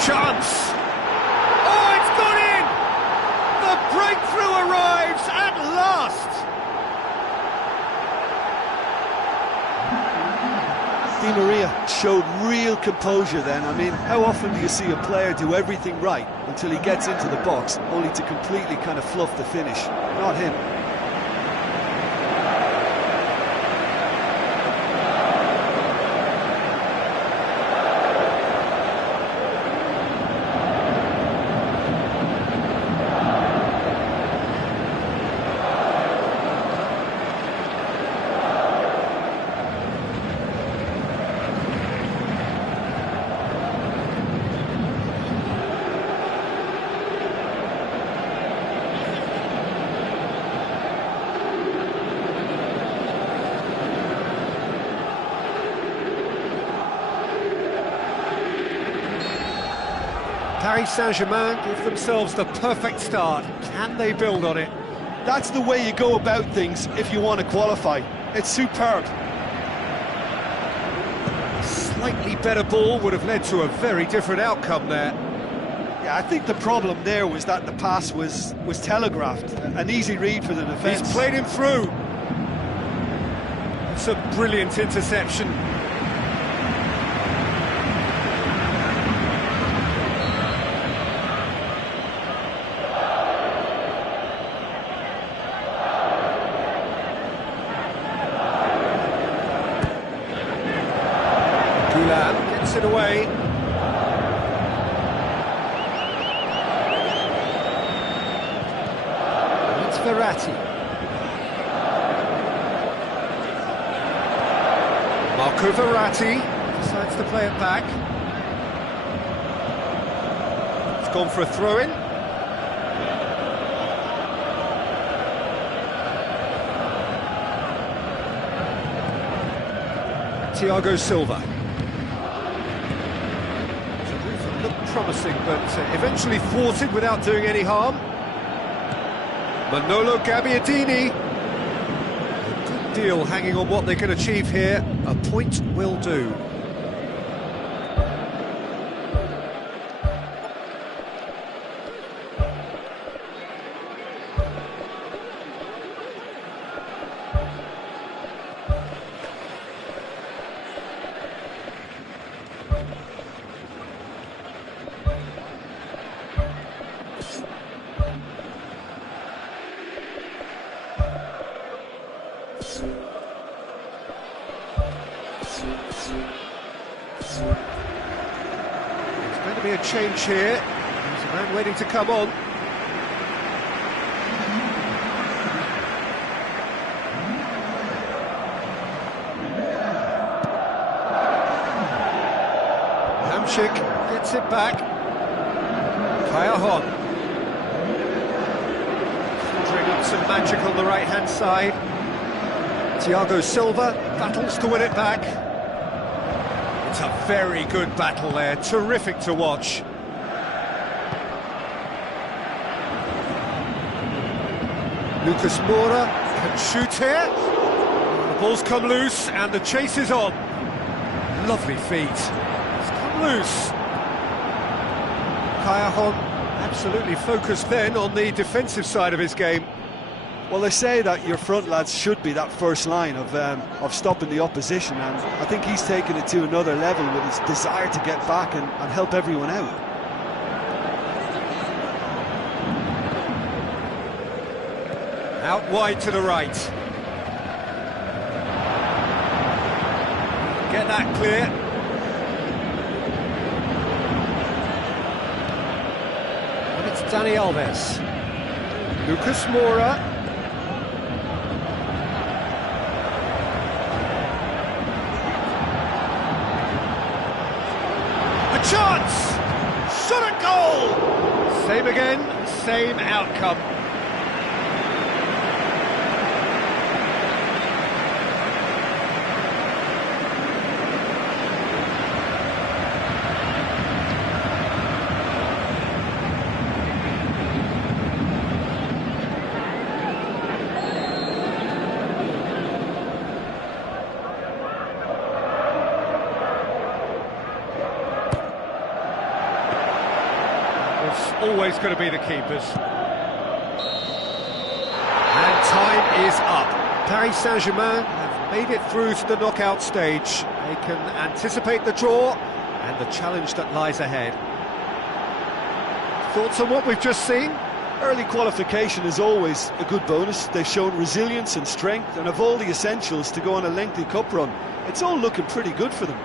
Chance! Oh, it's gone in! The breakthrough arrives at last! Di Maria showed real composure then. I mean, how often do you see a player do everything right until he gets into the box, only to completely kind of fluff the finish? Not him. Paris Saint-Germain give themselves the perfect start. Can they build on it? That's the way you go about things if you want to qualify. It's superb. Slightly better ball would have led to a very different outcome there. Yeah, I think the problem there was that the pass was telegraphed. An easy read for the defence. He's played him through. It's a brilliant interception. Gets it away. It's Verratti. Marco Verratti decides to play it back. It's gone for a throw-in. Thiago Silva. promising, but eventually thwarted without doing any harm. Manolo Gabbiadini. A good deal hanging on what they can achieve here. A point will do. There's going to be a change here. There's a man waiting to come on. Hamšík gets it back. Kajahon. Conjuring up some magic on the right-hand side. Thiago Silva battles to win it back. It's a very good battle there, terrific to watch. Lucas Moura can shoot here. The ball's come loose and the chase is on. Lovely feet. It's come loose. Kajahon absolutely focused then on the defensive side of his game. Well, they say that your front lads should be that first line of stopping the opposition, and I think he's taken it to another level with his desire to get back and help everyone out. Out wide to the right. Get that clear. And it's Dani Alves. Lucas Moura. Chance! Shot at goal! Same again, same outcome. Always going to be the keepers. And time is up. Paris Saint-Germain have made it through to the knockout stage. They can anticipate the draw and the challenge that lies ahead. Thoughts on what we've just seen? Early qualification is always a good bonus. They've shown resilience and strength and have all the essentials to go on a lengthy cup run. It's all looking pretty good for them.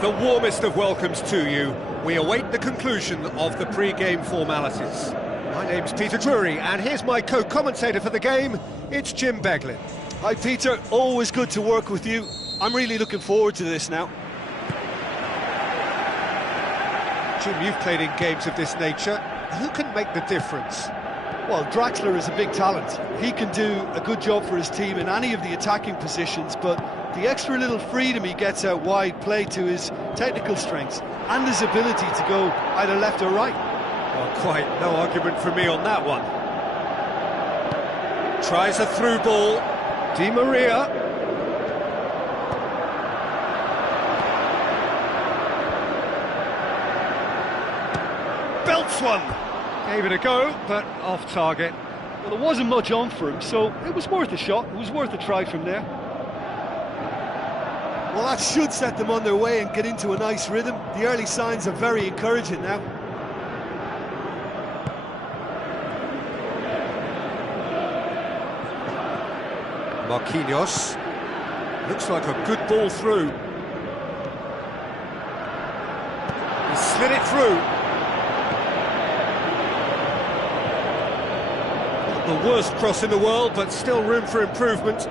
The warmest of welcomes to you. We await the conclusion of the pre-game formalities. My name's Peter Drury, and here's my co-commentator for the game. It's Jim Beglin. Hi Peter, always good to work with you. I'm really looking forward to this now. Jim, you've played in games of this nature. Who can make the difference? Well, Draxler is a big talent. He can do a good job for his team in any of the attacking positions, but the extra little freedom he gets out wide play to his technical strengths and his ability to go either left or right. Well, quite no argument from me on that one. Tries a through ball. Di Maria. Belts one. Gave it a go, but off target. Well, there wasn't much on for him, so it was worth a shot. It was worth a try from there. Well, that should set them on their way and get into a nice rhythm. The early signs are very encouraging now. Marquinhos. Looks like a good ball through. He slid it through. Not the worst cross in the world, but still room for improvement.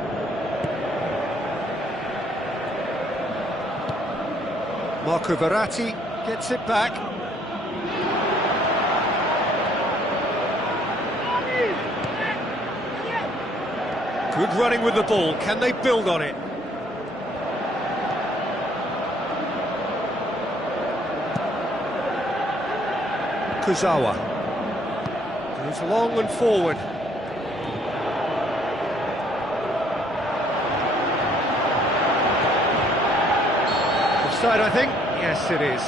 Marco Verratti gets it back. Good running with the ball. Can they build on it? Kuzawa goes long and forward. Offside, I think. Yes, it is.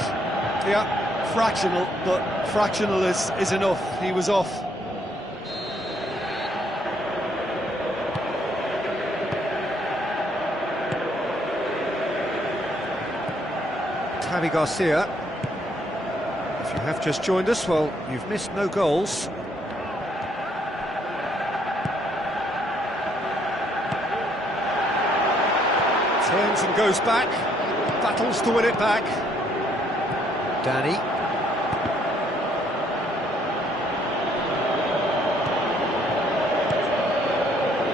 Yeah, fractional, but fractional is enough. He was off. Javi Garcia. If you have just joined us, well, you've missed no goals. Turns and goes back. Battles to win it back. Danny.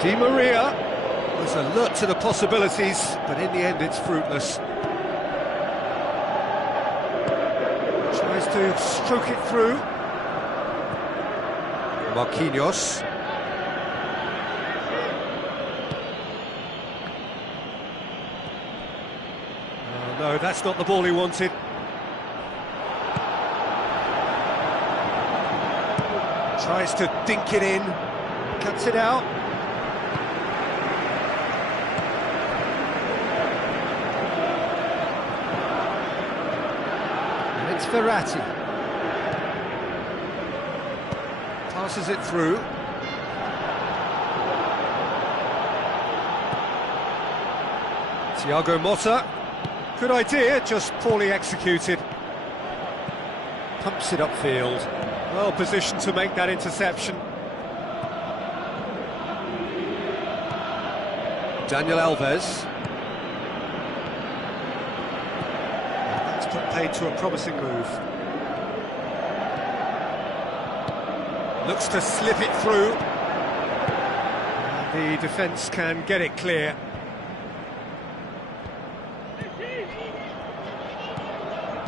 Di Maria was alert to the possibilities, but in the end it's fruitless. Tries to stroke it through. Marquinhos. Oh, no, that's not the ball he wanted. Tries to dink it in. Cuts it out. It's Verratti. Passes it through. Thiago Motta. Good idea, just poorly executed. Pumps it upfield. Well positioned to make that interception. Daniel Alves. Put paid to a promising move. Looks to slip it through. And the defence can get it clear.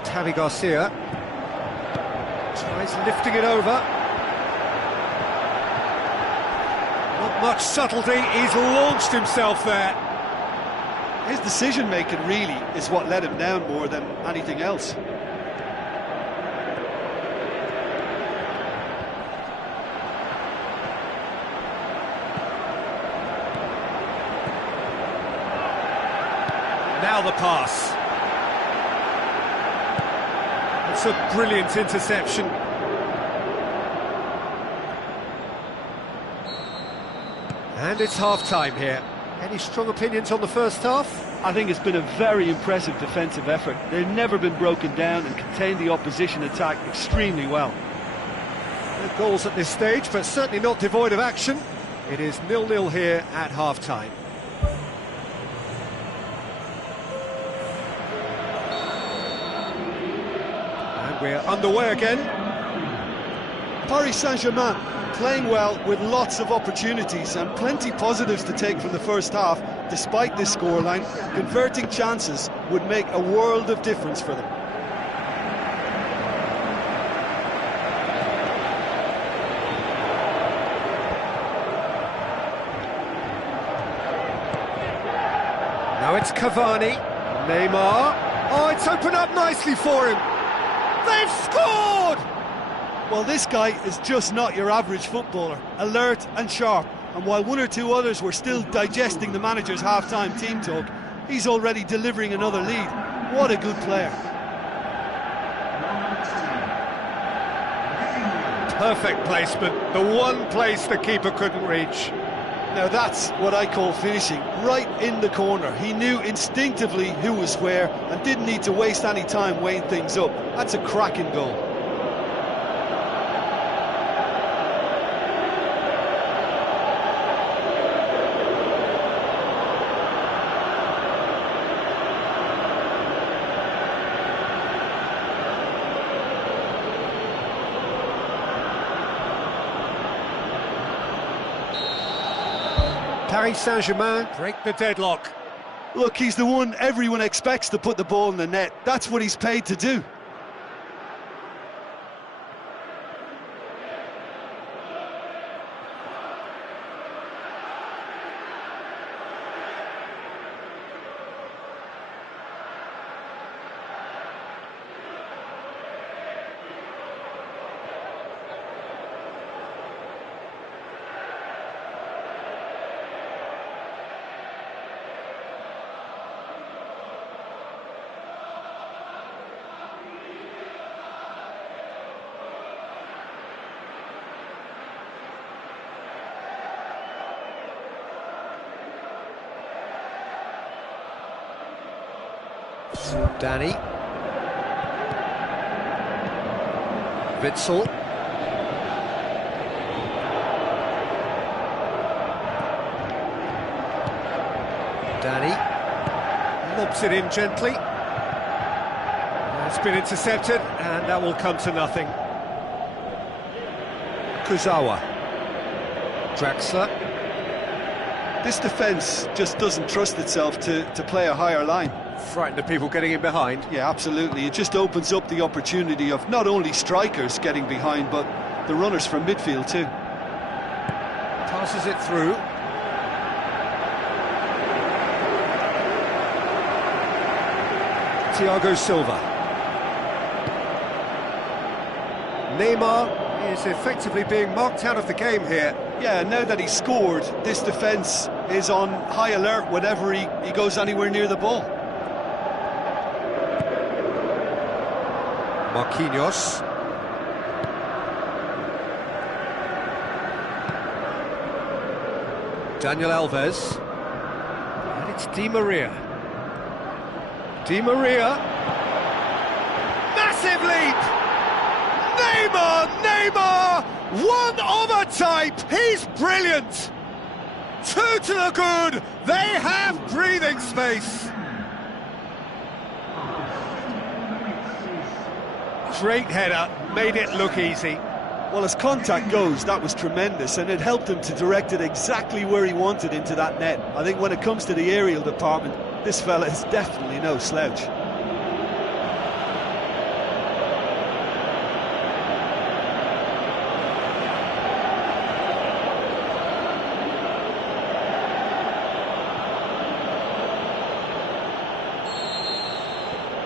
Javi Garcia tries lifting it over. Not much subtlety, he's launched himself there. His decision-making really is what let him down more than anything else. Now the pass. It's a brilliant interception. And it's half-time here. Any strong opinions on the first half? I think it's been a very impressive defensive effort. They've never been broken down and contained the opposition attack extremely well. No goals at this stage, but certainly not devoid of action. It is 0-0 here at half-time. We're underway again. Paris Saint-Germain playing well with lots of opportunities and plenty positives to take from the first half. Despite this scoreline, converting chances would make a world of difference for them. Now it's Cavani, Neymar. Oh, it's opened up nicely for him. They've scored! Well, this guy is just not your average footballer, alert and sharp. And while one or two others were still digesting the manager's half-time team talk, he's already delivering another lead. What a good player. Perfect placement, the one place the keeper couldn't reach. Now that's what I call finishing, right in the corner. He knew instinctively who was where and didn't need to waste any time weighing things up. That's a cracking goal. Paris Saint-Germain break the deadlock. Look, he's the one everyone expects to put the ball in the net. That's what he's paid to do. Danny. Witsel. Danny. Lobs it in gently. It's been intercepted, and that will come to nothing. Kuzawa. Draxler. This defence just doesn't trust itself to play a higher line. Frightened of people getting in behind. Yeah, absolutely. It just opens up the opportunity of not only strikers getting behind, but the runners from midfield too. Passes it through. Thiago Silva. Neymar is effectively being marked out of the game here. Yeah, now that he's scored, this defence is on high alert whenever he goes anywhere near the ball. Marquinhos. Daniel Alves. And it's Di Maria. Di Maria. Massive leap! Neymar! One of a type! He's brilliant! Two to the good! They have breathing space! Great header, made it look easy. Well, as contact goes, that was tremendous, and it helped him to direct it exactly where he wanted into that net. I think when it comes to the aerial department, this fella is definitely no slouch.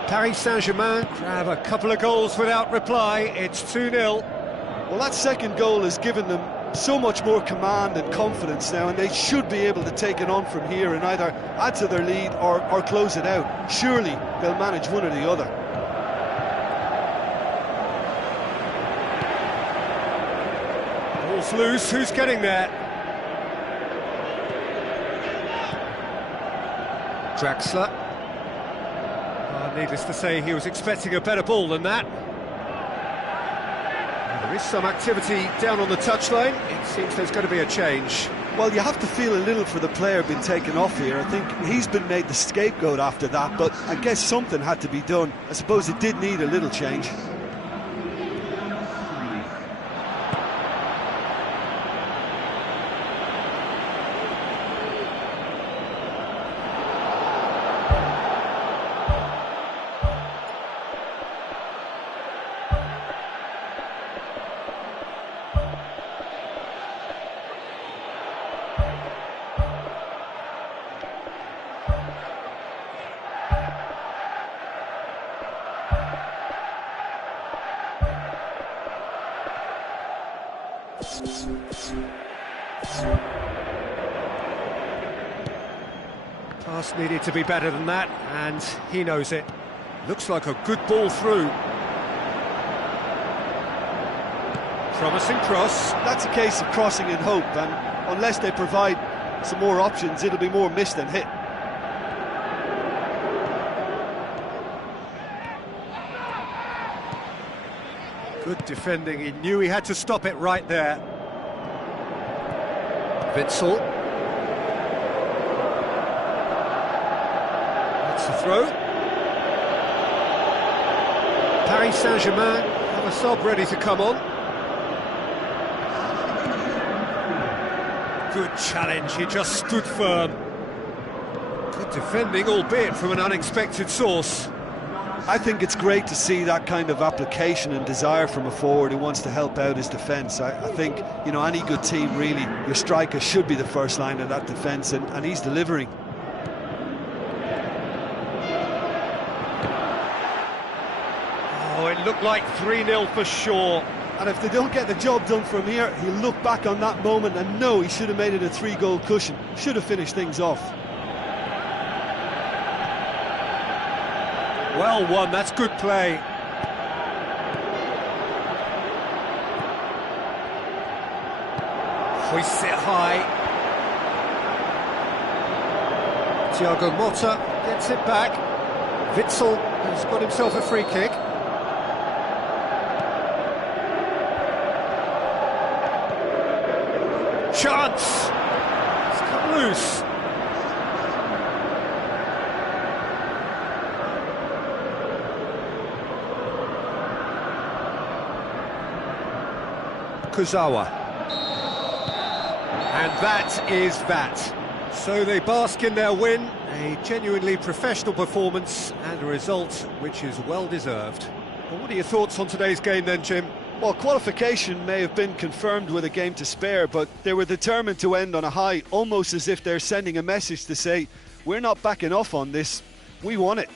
Paris Saint-Germain grab a couple of goals without reply. It's 2-0. Well, that second goal has given them so much more command and confidence now, and they should be able to take it on from here and either add to their lead or close it out. Surely they'll manage one or the other. Ball's loose, who's getting there? Draxler. Needless to say, he was expecting a better ball than that. There is some activity down on the touchline. It seems there's going to be a change. Well, you have to feel a little for the player being taken off here. I think he's been made the scapegoat after that, but I guess something had to be done. I suppose it did need a little change. Pass needed to be better than that, and he knows it. Looks like a good ball through. Promising cross. That's a case of crossing in hope, and unless they provide some more options, it'll be more miss than hit. Good defending, he knew he had to stop it right there. Witsel. That's the throw. Paris Saint-Germain have a sub ready to come on. Good challenge, he just stood firm. Good defending, albeit from an unexpected source. I think it's great to see that kind of application and desire from a forward who wants to help out his defence. I think, you know, any good team, really, your striker should be the first line of that defence, and he's delivering. Oh, it looked like 3-0 for sure. And if they don't get the job done from here, he'll look back on that moment and know he should have made it a 3-goal cushion, should have finished things off. Well won, that's good play. Hoists it high. Thiago Motta gets it back. Witsel has got himself a free kick. Chance! It's come loose. Kuzawa. And that is that. So they bask in their win, a genuinely professional performance and a result which is well deserved. Well, what are your thoughts on today's game then, Jim? Well, qualification may have been confirmed with a game to spare, but they were determined to end on a high, almost as if they're sending a message to say, we're not backing off on this, we won it.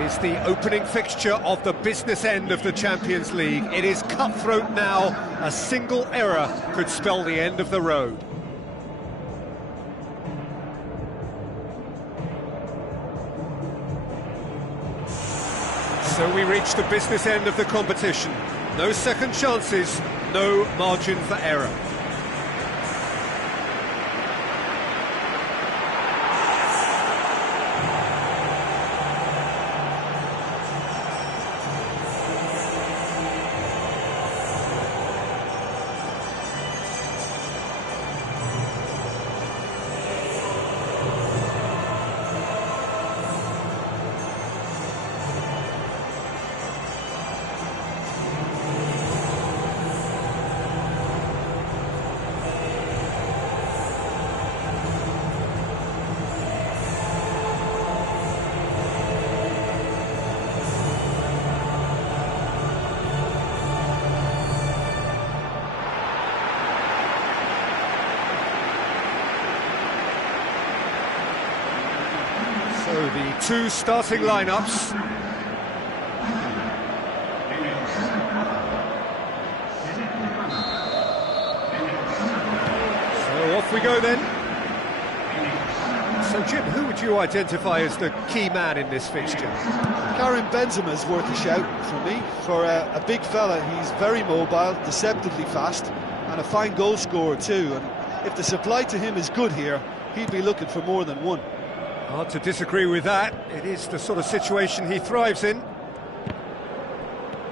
Is the opening fixture of the business end of the Champions League. It is cutthroat now. A single error could spell the end of the road. So we reach the business end of the competition. No second chances, no margin for error. So the two starting lineups. So off we go then. So Jim, who would you identify as the key man in this fixture? Karim Benzema's worth a shout for me. For a big fella, he's very mobile, deceptively fast, and a fine goal scorer too. And if the supply to him is good here, he'd be looking for more than one. Hard to disagree with that. It is the sort of situation he thrives in.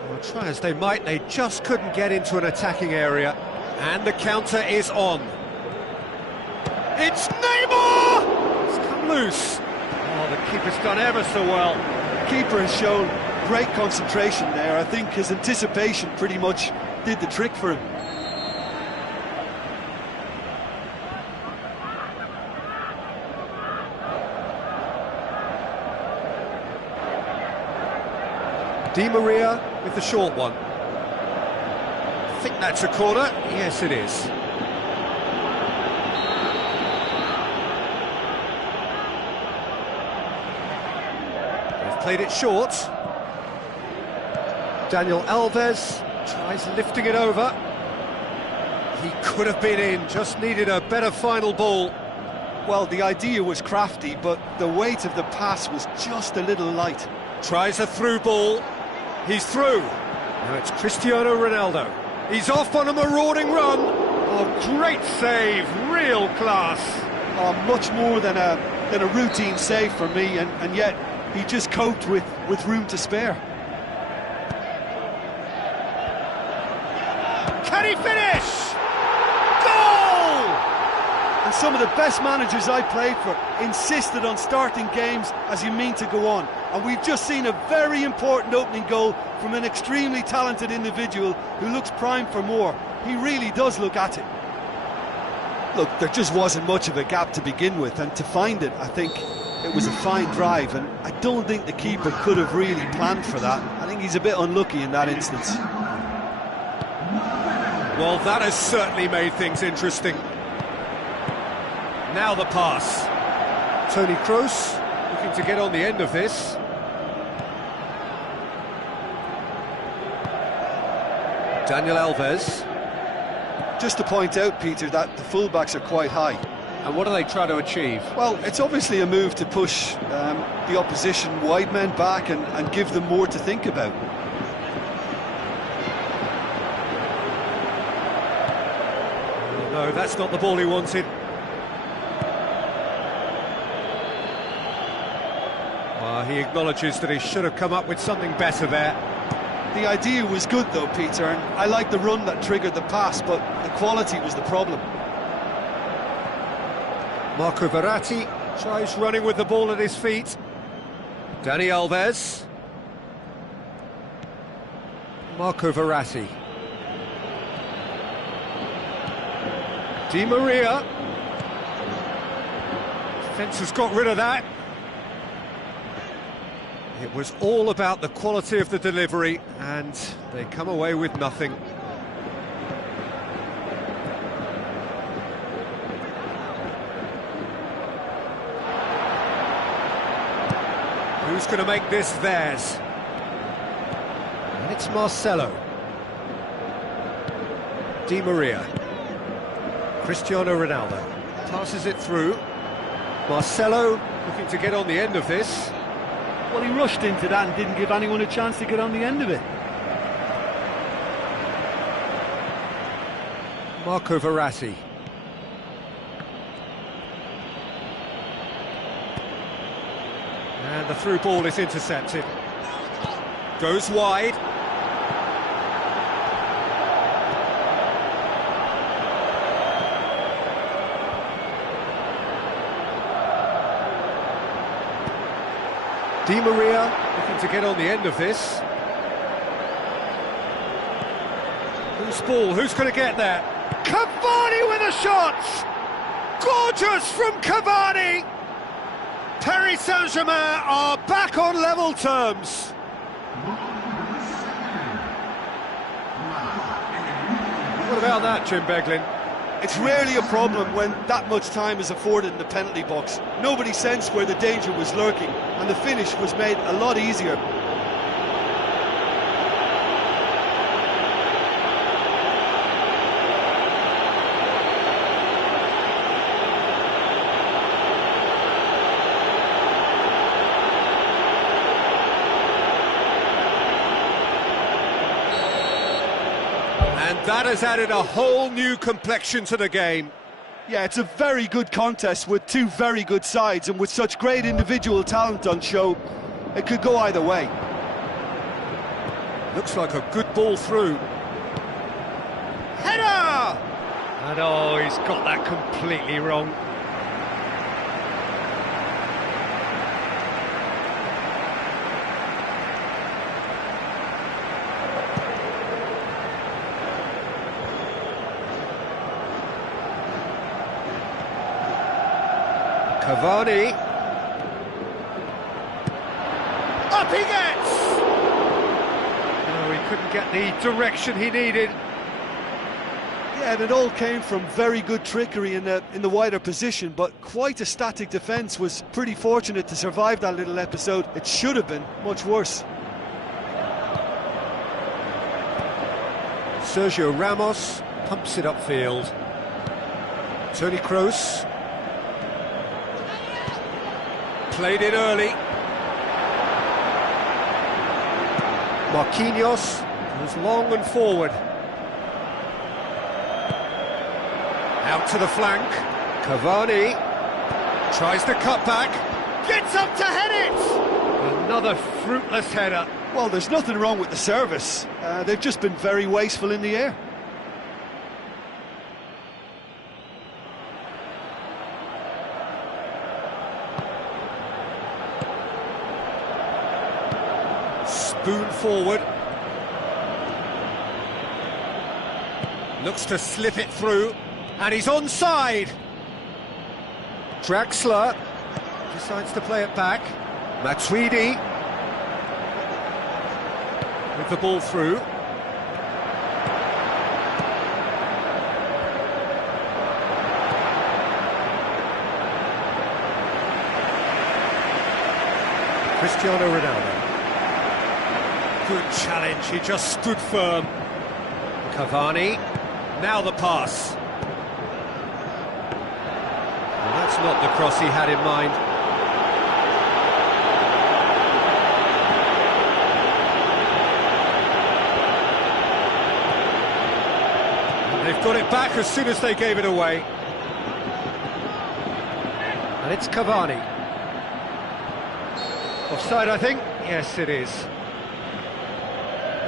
Well, try as they might, they just couldn't get into an attacking area. And the counter is on. It's Neymar! It's come loose. Oh, the keeper's done ever so well. The keeper has shown great concentration there. I think his anticipation pretty much did the trick for him. Di Maria with the short one. I think that's a corner. Yes, it is. They've played it short. Daniel Alves tries lifting it over. He could have been in, just needed a better final ball. Well, the idea was crafty, but the weight of the pass was just a little light. Tries a through ball. He's through. Now it's Cristiano Ronaldo. He's off on a marauding run. Oh, great save, real class. Oh, much more than a routine save for me, and yet he just coped with room to spare. Can he finish? Goal! And some of the best managers I played for insisted on starting games as you mean to go on. And we've just seen a very important opening goal from an extremely talented individual who looks primed for more. He really does look at it. Look, there just wasn't much of a gap to begin with, and to find it, I think it was a fine drive, and I don't think the keeper could have really planned for that. I think he's a bit unlucky in that instance. Well, that has certainly made things interesting. Now the pass. Toni Kroos looking to get on the end of this. Daniel Alves. Just to point out, Peter, that the fullbacks are quite high. And what do they try to achieve? Well, it's obviously a move to push the opposition wide men back and give them more to think about. No, that's not the ball he wanted. He acknowledges that he should have come up with something better there. The idea was good though, Peter, and I like the run that triggered the pass, but the quality was the problem. Marco Verratti tries running with the ball at his feet. Dani Alves. Marco Verratti. Di Maria. Defence has got rid of that. It was all about the quality of the delivery, and they come away with nothing. Who's going to make this theirs? And it's Marcelo. Di Maria. Cristiano Ronaldo. Passes it through. Marcelo looking to get on the end of this. Well, he rushed into that and didn't give anyone a chance to get on the end of it. Marco Verratti. And the through ball is intercepted. Goes wide. Di Maria looking to get on the end of this. Who's ball? Who's going to get there? Cavani with a shot! Gorgeous from Cavani! Paris Saint-Germain are back on level terms. What about that, Jim Beglin? It's rarely a problem when that much time is afforded in the penalty box. Nobody sensed where the danger was lurking, and the finish was made a lot easier. And that has added a whole new complexion to the game. Yeah, it's a very good contest with two very good sides, and with such great individual talent on show, it could go either way. Looks like a good ball through. Header! And oh, he's got that completely wrong. Cavani. Up he gets! No, he couldn't get the direction he needed. Yeah, and it all came from very good trickery in the wider position, but quite a static defence. Was pretty fortunate to survive that little episode. It should have been much worse. Sergio Ramos pumps it upfield. Toni Kroos. Played it early. Marquinhos goes long and forward. Out to the flank. Cavani tries the cut back. Gets up to head it! Another fruitless header. Well, there's nothing wrong with the service. They've just been very wasteful in the air. Spoon forward. Looks to slip it through, and he's onside. Draxler decides to play it back. Matuidi with the ball through. Cristiano Ronaldo. Good challenge, he just stood firm. Cavani, now the pass. Well, that's not the cross he had in mind. And they've got it back as soon as they gave it away. And it's Cavani. Offside, I think? Yes, it is.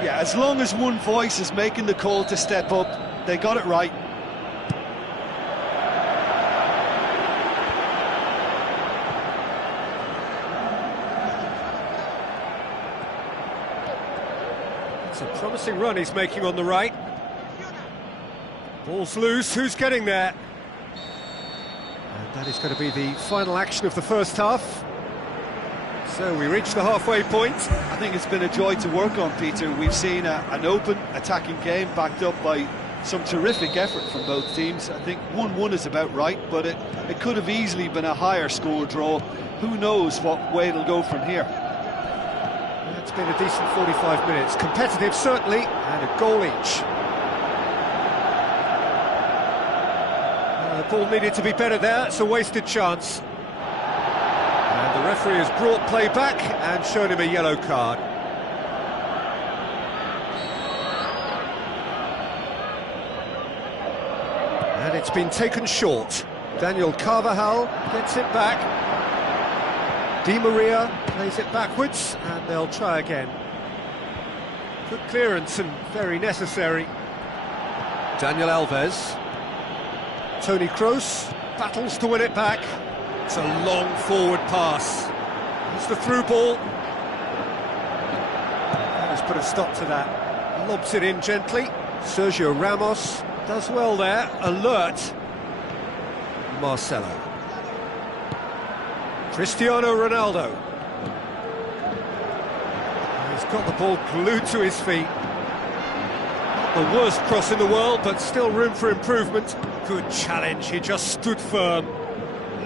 Yeah, as long as one voice is making the call to step up, they got it right. It's a promising run he's making on the right. Ball's loose, who's getting there? And that is going to be the final action of the first half. So we reach the halfway point. I think it's been a joy to work on, Peter. We've seen an open, attacking game backed up by some terrific effort from both teams. I think 1-1 is about right, but it could have easily been a higher score draw. Who knows what way it'll go from here. It's been a decent 45 minutes. Competitive, certainly, and a goal each. The ball needed to be better there. It's a wasted chance. And the referee has brought play back and shown him a yellow card. And it's been taken short. Daniel Carvajal gets it back. Di Maria plays it backwards, and they'll try again. Good clearance and very necessary. Daniel Alves. Toni Kroos battles to win it back. It's a long forward pass. It's the through ball. Let's put a stop to that. Lobs it in gently. Sergio Ramos does well there. Alert. Marcelo. Cristiano Ronaldo. He's got the ball glued to his feet. Not the worst cross in the world, but still room for improvement. Good challenge, he just stood firm.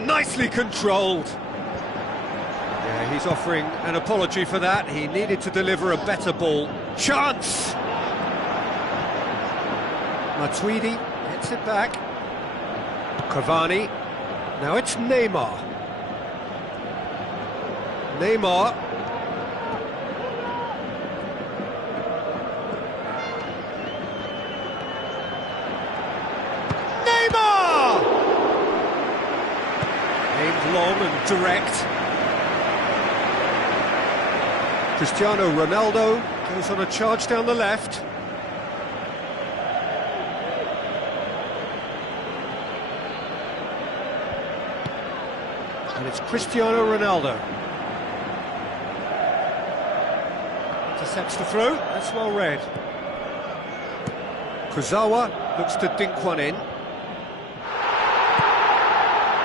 Nicely controlled. Yeah, he's offering an apology for that. He needed to deliver a better ball. Chance! Matuidi hits it back. Cavani. Now it's Neymar. Neymar. Neymar! Aimed long and direct. Cristiano Ronaldo goes on a charge down the left. And it's Cristiano Ronaldo. Intercepts the throw, that's well read. Kurzawa looks to dink one in.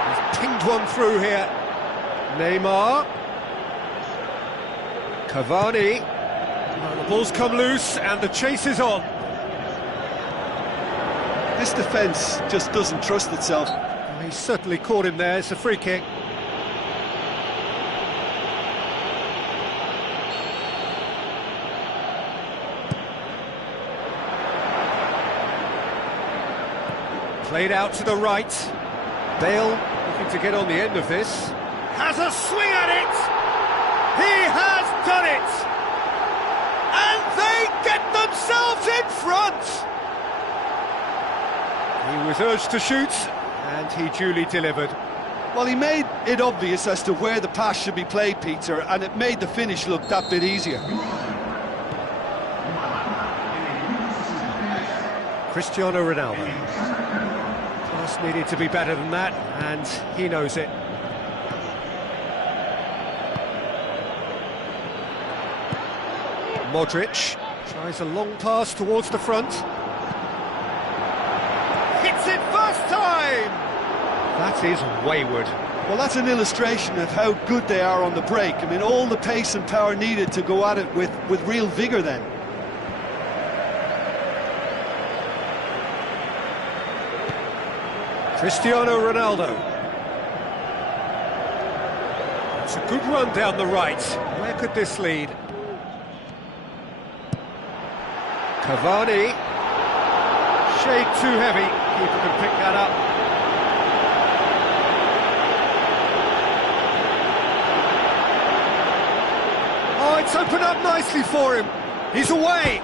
He's pinged one through here. Neymar. Cavani. The ball's come loose and the chase is on. This defence just doesn't trust itself. He's certainly caught him there, it's a free kick. Played out to the right. Bale looking to get on the end of this. Has a swing at it! He has done it! And they get themselves in front! He was urged to shoot, and he duly delivered. Well, he made it obvious as to where the pass should be played, Peter, and it made the finish look that bit easier. Cristiano Ronaldo. Pass needed to be better than that, and he knows it. Modric tries a long pass towards the front. Hits it first time! That is wayward. Well, that's an illustration of how good they are on the break. I mean, all the pace and power needed to go at it with real vigour then. Cristiano Ronaldo. It's a good run down the right. Where could this lead? Cavani. Shade too heavy. Keeper can pick that up. Oh, it's opened up nicely for him. He's away.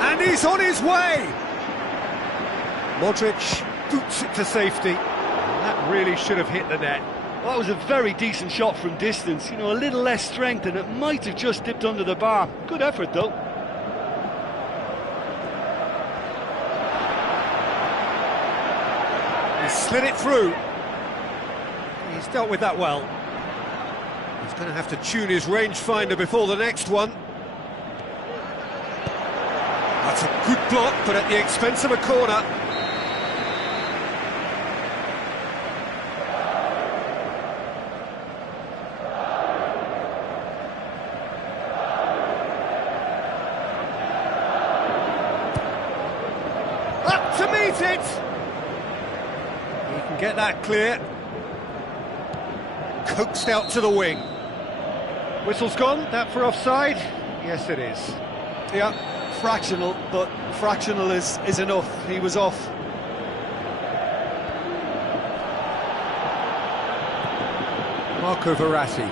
And he's on his way. Modric boots it to safety. That really should have hit the net. Well, that was a very decent shot from distance. You know, a little less strength and it might have just dipped under the bar. Good effort, though. He slid it through. He's dealt with that well. He's going to have to tune his rangefinder before the next one. That's a good block, but at the expense of a corner. Up to meet it! He can get that clear. Coaxed out to the wing. Whistle's gone, that for offside? Yes, it is. Yeah, fractional, but fractional is enough. He was off. Marco Verratti.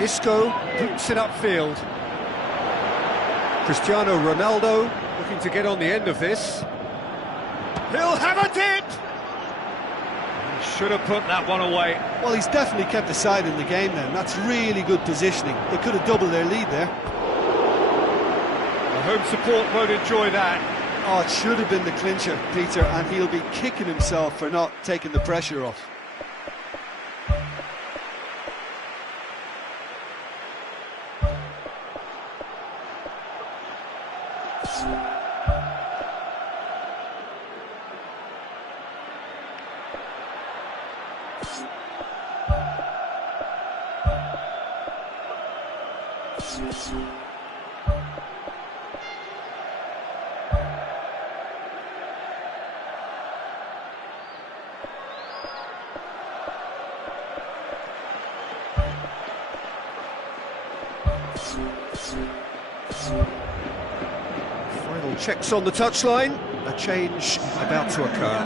Isco boots it upfield. Cristiano Ronaldo looking to get on the end of this. He'll have a dip! He should have put that one away. Well, he's definitely kept the side in the game then. That's really good positioning. They could have doubled their lead there. The home support won't enjoy that. Oh, it should have been the clincher, Peter, and he'll be kicking himself for not taking the pressure off. Final checks on the touchline. A change about to occur.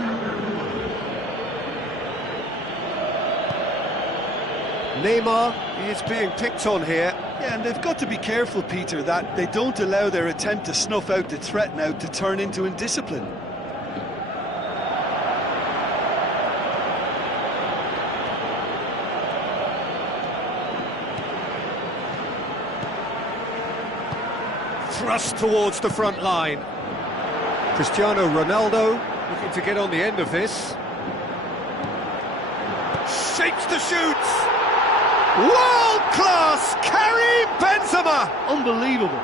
Neymar is being picked on here. Yeah, and they've got to be careful, Peter, that they don't allow their attempt to snuff out the threat now to turn into indiscipline. Thrust towards the front line. Cristiano Ronaldo looking to get on the end of this. Shapes to shoot! World-class Karim Benzema! Unbelievable.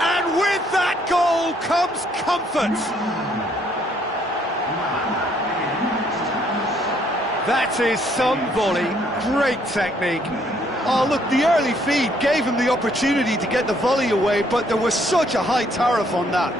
And with that goal comes comfort. That is some volley. Great technique. Oh, look, the early feed gave him the opportunity to get the volley away, but there was such a high tariff on that.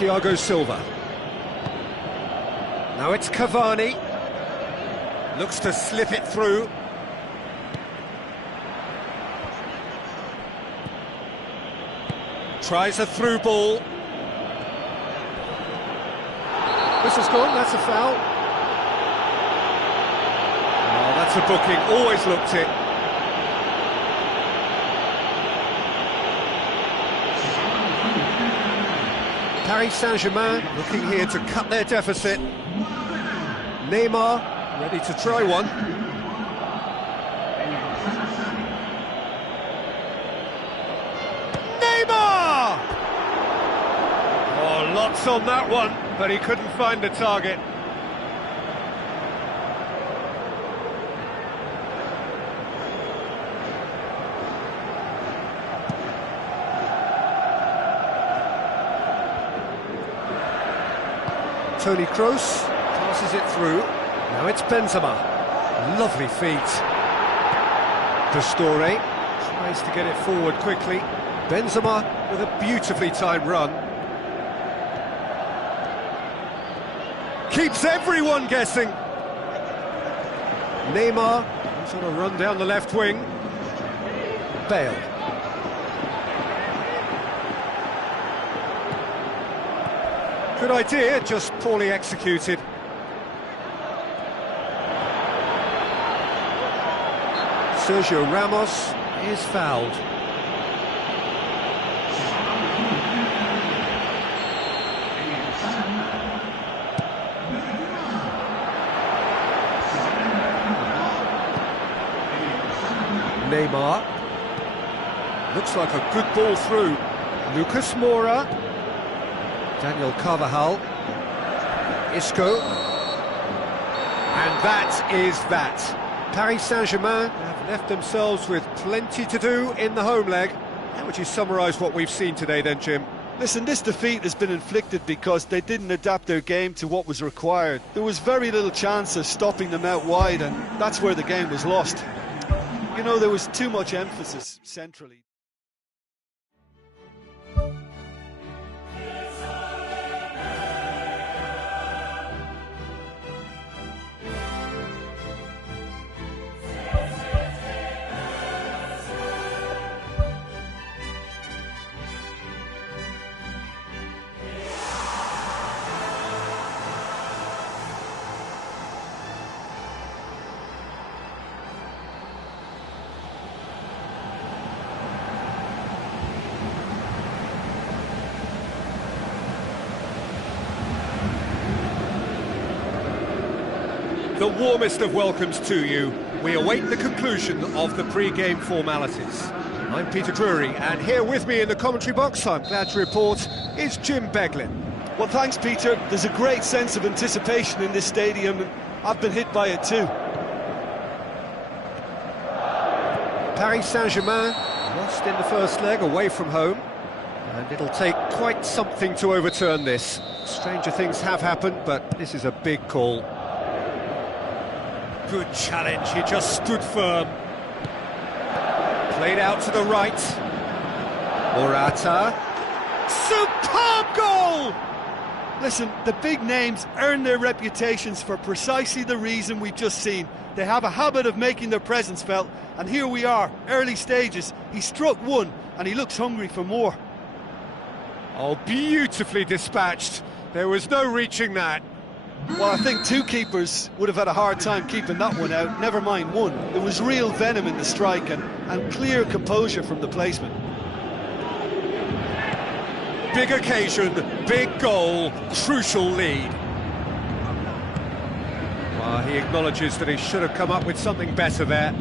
Thiago Silva. Now it's Cavani. Looks to slip it through. Tries a through ball. Whistle's gone, that's a foul. Oh, that's a booking, always looked it. Paris Saint-Germain looking here to cut their deficit. Neymar ready to try one. Neymar! Oh, lots on that one, but he couldn't find the target. Toni Kroos passes it through. Now it's Benzema. Lovely feet. Pastore tries to get it forward quickly. Benzema with a beautifully timed run. Keeps everyone guessing. Neymar comes on a run down the left wing. Bale. Good idea, just poorly executed. Sergio Ramos is fouled. Neymar. Looks like a good ball through. Lucas Moura. Daniel Carvajal. Isco. And that is that. Paris Saint-Germain have left themselves with plenty to do in the home leg. How would you summarise what we've seen today then, Jim? Listen, this defeat has been inflicted because they didn't adapt their game to what was required. There was very little chance of stopping them out wide, and that's where the game was lost. You know, there was too much emphasis centrally. The warmest of welcomes to you. We await the conclusion of the pre-game formalities. I'm Peter Drury, and here with me in the commentary box, I'm glad to report, is Jim Beglin. Well, thanks, Peter. There's a great sense of anticipation in this stadium, and I've been hit by it too. Paris Saint-Germain lost in the first leg away from home, and it'll take quite something to overturn this. Stranger things have happened, but this is a big call. Good challenge, he just stood firm. Played out to the right. Morata. Superb goal! Listen, the big names earn their reputations for precisely the reason we've just seen. They have a habit of making their presence felt, and here we are, early stages. He struck one, and he looks hungry for more. Oh, beautifully dispatched. There was no reaching that. Well, I think two keepers would have had a hard time keeping that one out, never mind one. There was real venom in the strike and clear composure from the placement. Big occasion, big goal, crucial lead. Well, he acknowledges that he should have come up with something better there.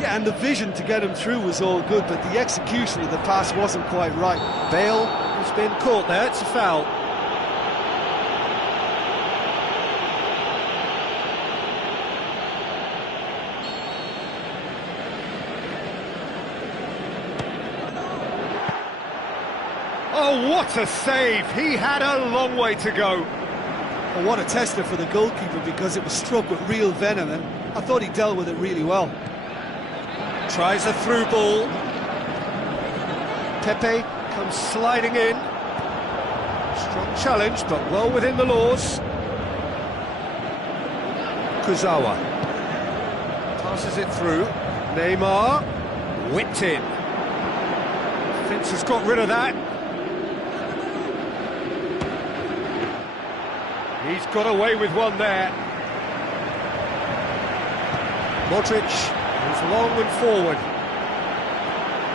Yeah, and the vision to get him through was all good, but the execution of the pass wasn't quite right. Bale has been caught there, it's a foul. Oh, what a save! He had a long way to go. Well, what a tester for the goalkeeper, because it was struck with real venom, and I thought he dealt with it really well. Tries a through ball. Pepe comes sliding in. Strong challenge, but well within the laws. Kurzawa passes it through. Neymar whipped in. Defence has got rid of that. He's got away with one there. Modric moves long and forward.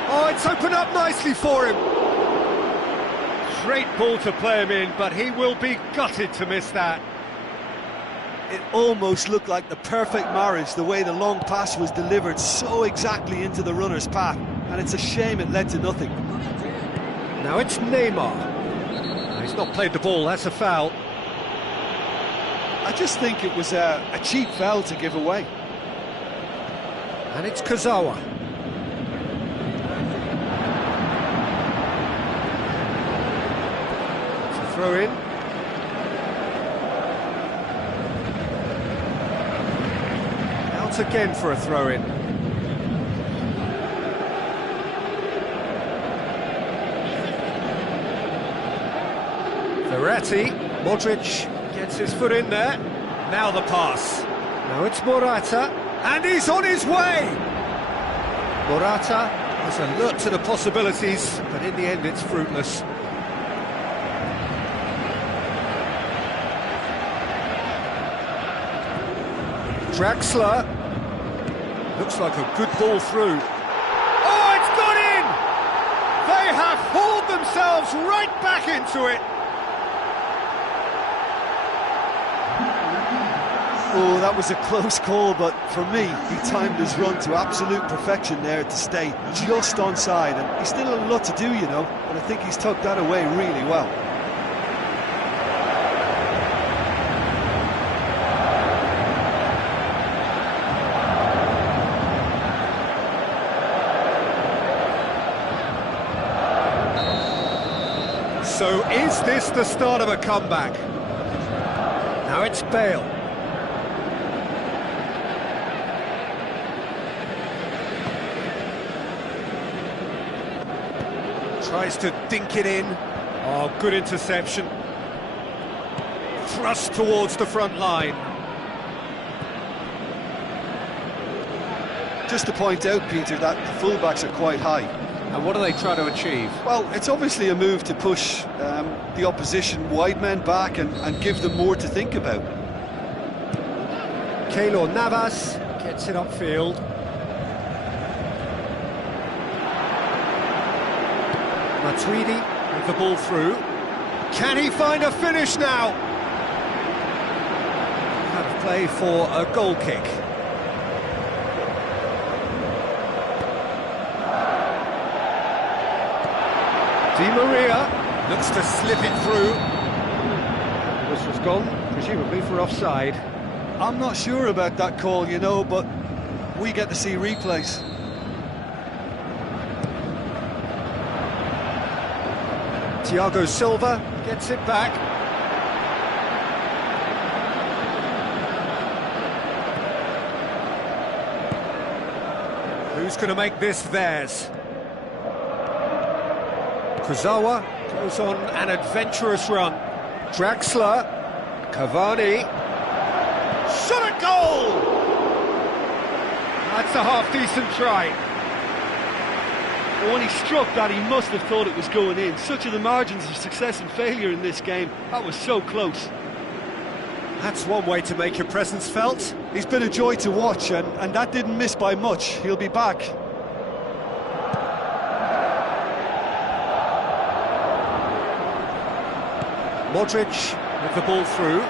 Oh, it's opened up nicely for him. Great ball to play him in, but he will be gutted to miss that. It almost looked like the perfect marriage, the way the long pass was delivered so exactly into the runner's path, and it's a shame it led to nothing. Now it's Neymar. He's not played the ball, that's a foul. I just think it was a cheap foul to give away. And it's Kurzawa. It's a throw in. Out again for a throw in. Verratti, Modric gets his foot in there. Now the pass. Now it's Morata, and he's on his way! Morata was alert to the possibilities, but in the end it's fruitless. Draxler. Looks like a good ball through. Oh, it's gone in! They have hauled themselves right back into it. Oh, that was a close call, but for me, he timed his run to absolute perfection there to stay just onside, and he's still a lot to do, you know, but I think he's tucked that away really well. So is this the start of a comeback? Now it's Bale. Tries to dink it in. Oh, good interception. Thrust towards the front line. Just to point out, Peter, that the fullbacks are quite high. And what do they try to achieve? Well, it's obviously a move to push the opposition wide men back and give them more to think about. Keylor Navas gets it upfield. Matuidi with the ball through. Can he find a finish now? Out of play for a goal kick. Di Maria looks to slip it through. This was gone, presumably for offside. I'm not sure about that call, you know, but we get to see replays. Thiago Silva gets it back. Who's going to make this theirs? Kurzawa goes on an adventurous run. Draxler, Cavani, shot a goal! That's a half-decent try. But when he struck that, he must have thought it was going in. Such are the margins of success and failure in this game. That was so close. That's one way to make your presence felt. He's been a joy to watch, and that didn't miss by much. He'll be back. Modric with the ball through.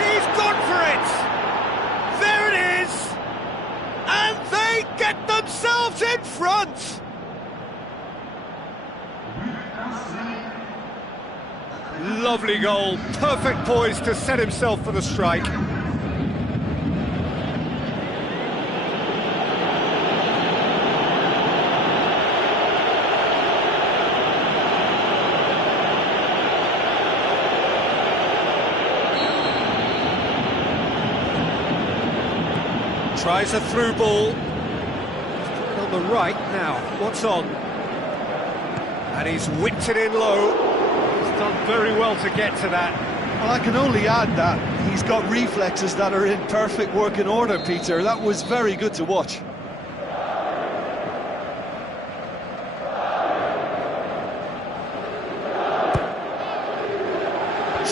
He's gone for it! There it is! And they get themselves in front! Lovely goal, perfect poise to set himself for the strike. Tries a through ball. On the right now, what's on? And he's whipped it in low. He's done very well to get to that. Well, I can only add that he's got reflexes that are in perfect working order, Peter. That was very good to watch.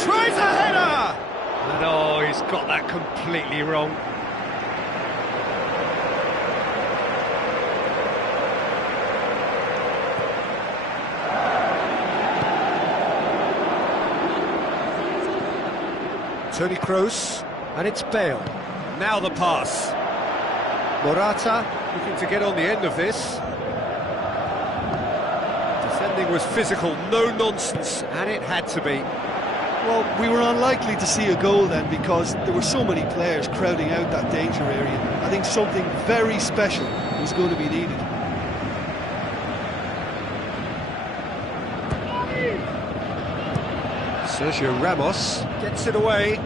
Tries a header! And oh, he's got that completely wrong. Toni Kroos, and it's Bale. Now the pass. Morata looking to get on the end of this. Defending was physical, no nonsense, and it had to be. Well, we were unlikely to see a goal then because there were so many players crowding out that danger area. I think something very special was going to be needed. Sergio Ramos gets it away.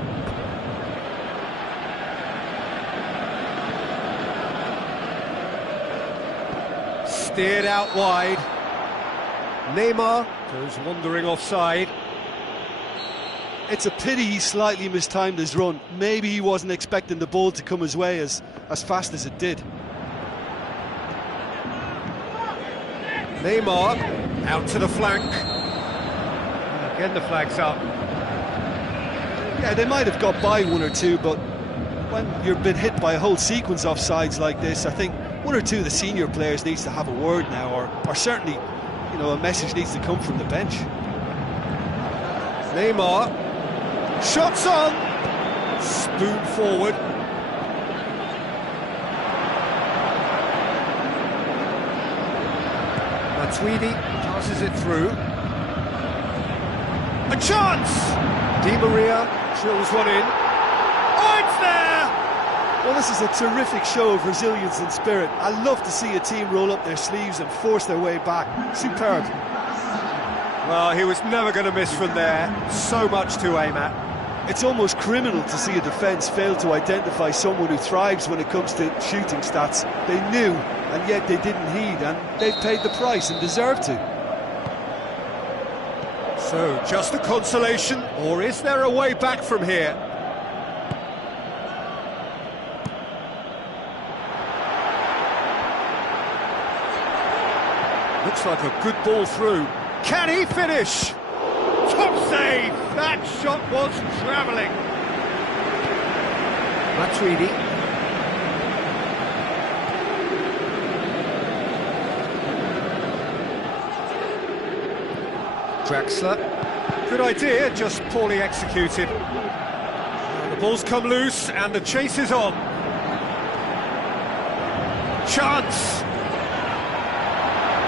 Steered out wide. Neymar goes wandering offside. It's a pity he slightly mistimed his run. Maybe he wasn't expecting the ball to come his way as fast as it did. Neymar out to the flank. Again the flag's up. Yeah, they might have got by one or two, but when you've been hit by a whole sequence of offsides like this, I think one or two of the senior players needs to have a word now, or certainly, you know, a message needs to come from the bench. Neymar. Shots on. Spoon forward. Matuidi passes it through. A chance! Di Maria drills one in. Oh, it's there! Well, this is a terrific show of resilience and spirit. I love to see a team roll up their sleeves and force their way back. Superb. Well, he was never going to miss from there. So much to aim at. It's almost criminal to see a defence fail to identify someone who thrives when it comes to shooting stats. They knew, and yet they didn't heed, and they've paid the price and deserve to. So, just a consolation, or is there a way back from here? Looks like a good ball through. Can he finish? Top save! That shot was travelling. Matuidi. Draxler. Good idea, just poorly executed. The ball's come loose and the chase is on. Chance!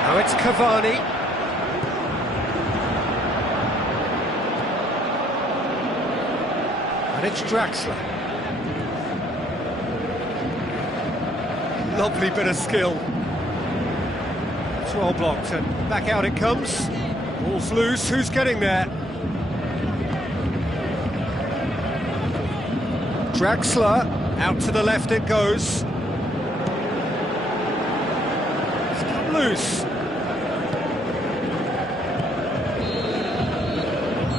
Now it's Cavani. And it's Draxler. Lovely bit of skill. It's well blocked and back out it comes. Ball's loose, who's getting there? Draxler, out to the left it goes. It's come loose.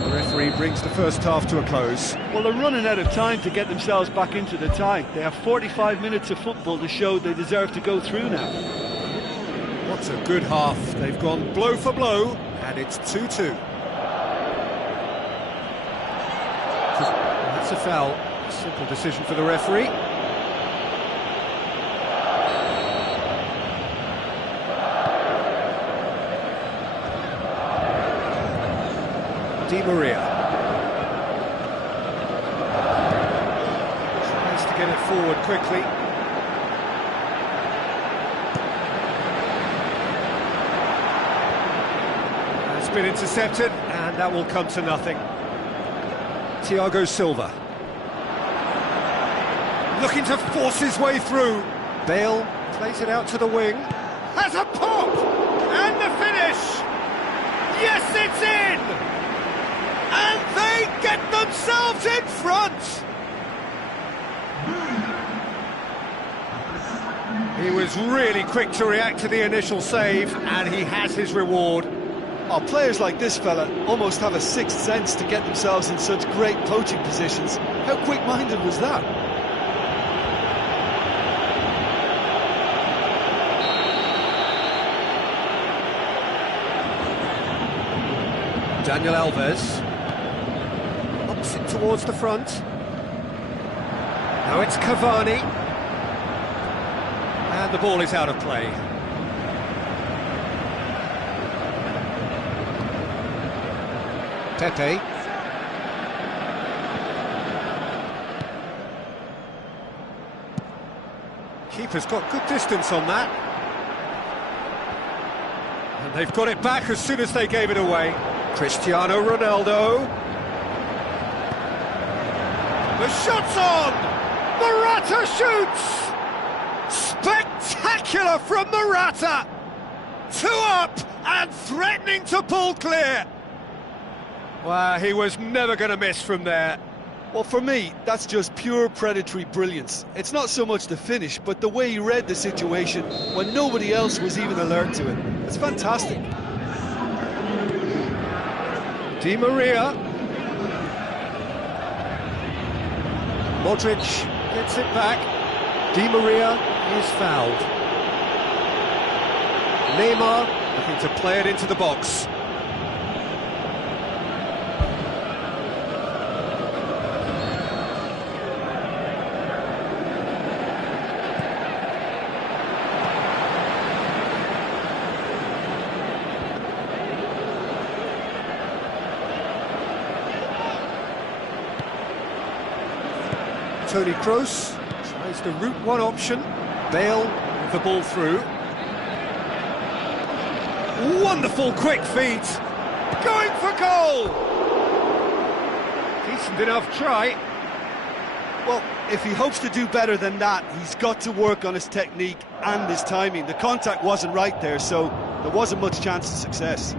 The referee brings the first half to a close. Well, they're running out of time to get themselves back into the tie. They have 45 minutes of football to show they deserve to go through now. What a good half. They've gone blow for blow, and it's 2-2. That's a foul. Simple decision for the referee. Di Maria. Tries to get it forward quickly. It's been intercepted, and that will come to nothing. Thiago Silva. Looking to force his way through. Bale plays it out to the wing. Has a pop! And the finish! Yes, it's in! And they get themselves in front! He was really quick to react to the initial save, and he has his reward. Oh, players like this fella almost have a sixth sense to get themselves in such great poaching positions. How quick-minded was that? Daniel Alves ups it towards the front. Now it's Cavani. And the ball is out of play. Pepe. Keeper's got good distance on that. And they've got it back as soon as they gave it away. Cristiano Ronaldo. The shot's on! Morata shoots! Spectacular from Morata! 2 up and threatening to pull clear. Well, he was never going to miss from there. Well, for me, that's just pure predatory brilliance. It's not so much the finish, but the way he read the situation when nobody else was even alert to it. It's fantastic. Di Maria. Modric gets it back. Di Maria is fouled. Neymar looking to play it into the box. Toni Kroos tries the route one option. Bale with the ball through. Wonderful quick feet. Going for goal! Decent enough try. Well, if he hopes to do better than that, he's got to work on his technique and his timing. The contact wasn't right there, so there wasn't much chance of success.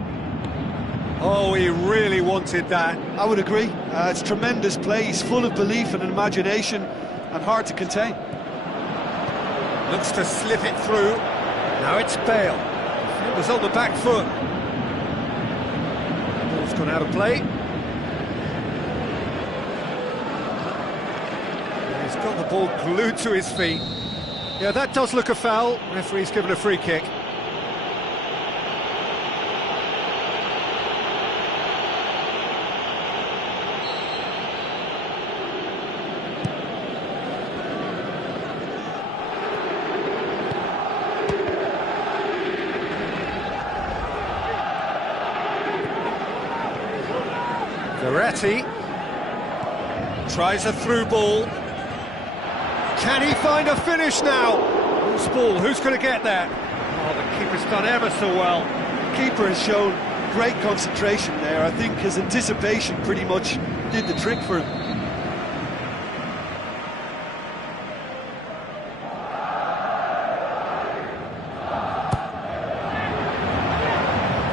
Oh, he really wanted that. I would agree. It's tremendous play. He's full of belief and imagination and hard to contain. Looks to slip it through. Now it's Bale. Defender's on the back foot. Ball's gone out of play. He's got the ball glued to his feet. Yeah, that does look a foul. Referee's given a free kick. Verratti tries a through ball. Can he find a finish now? Loose ball, who's going to get that? Oh, the keeper's done ever so well. The keeper has shown great concentration there. I think his anticipation pretty much did the trick for him.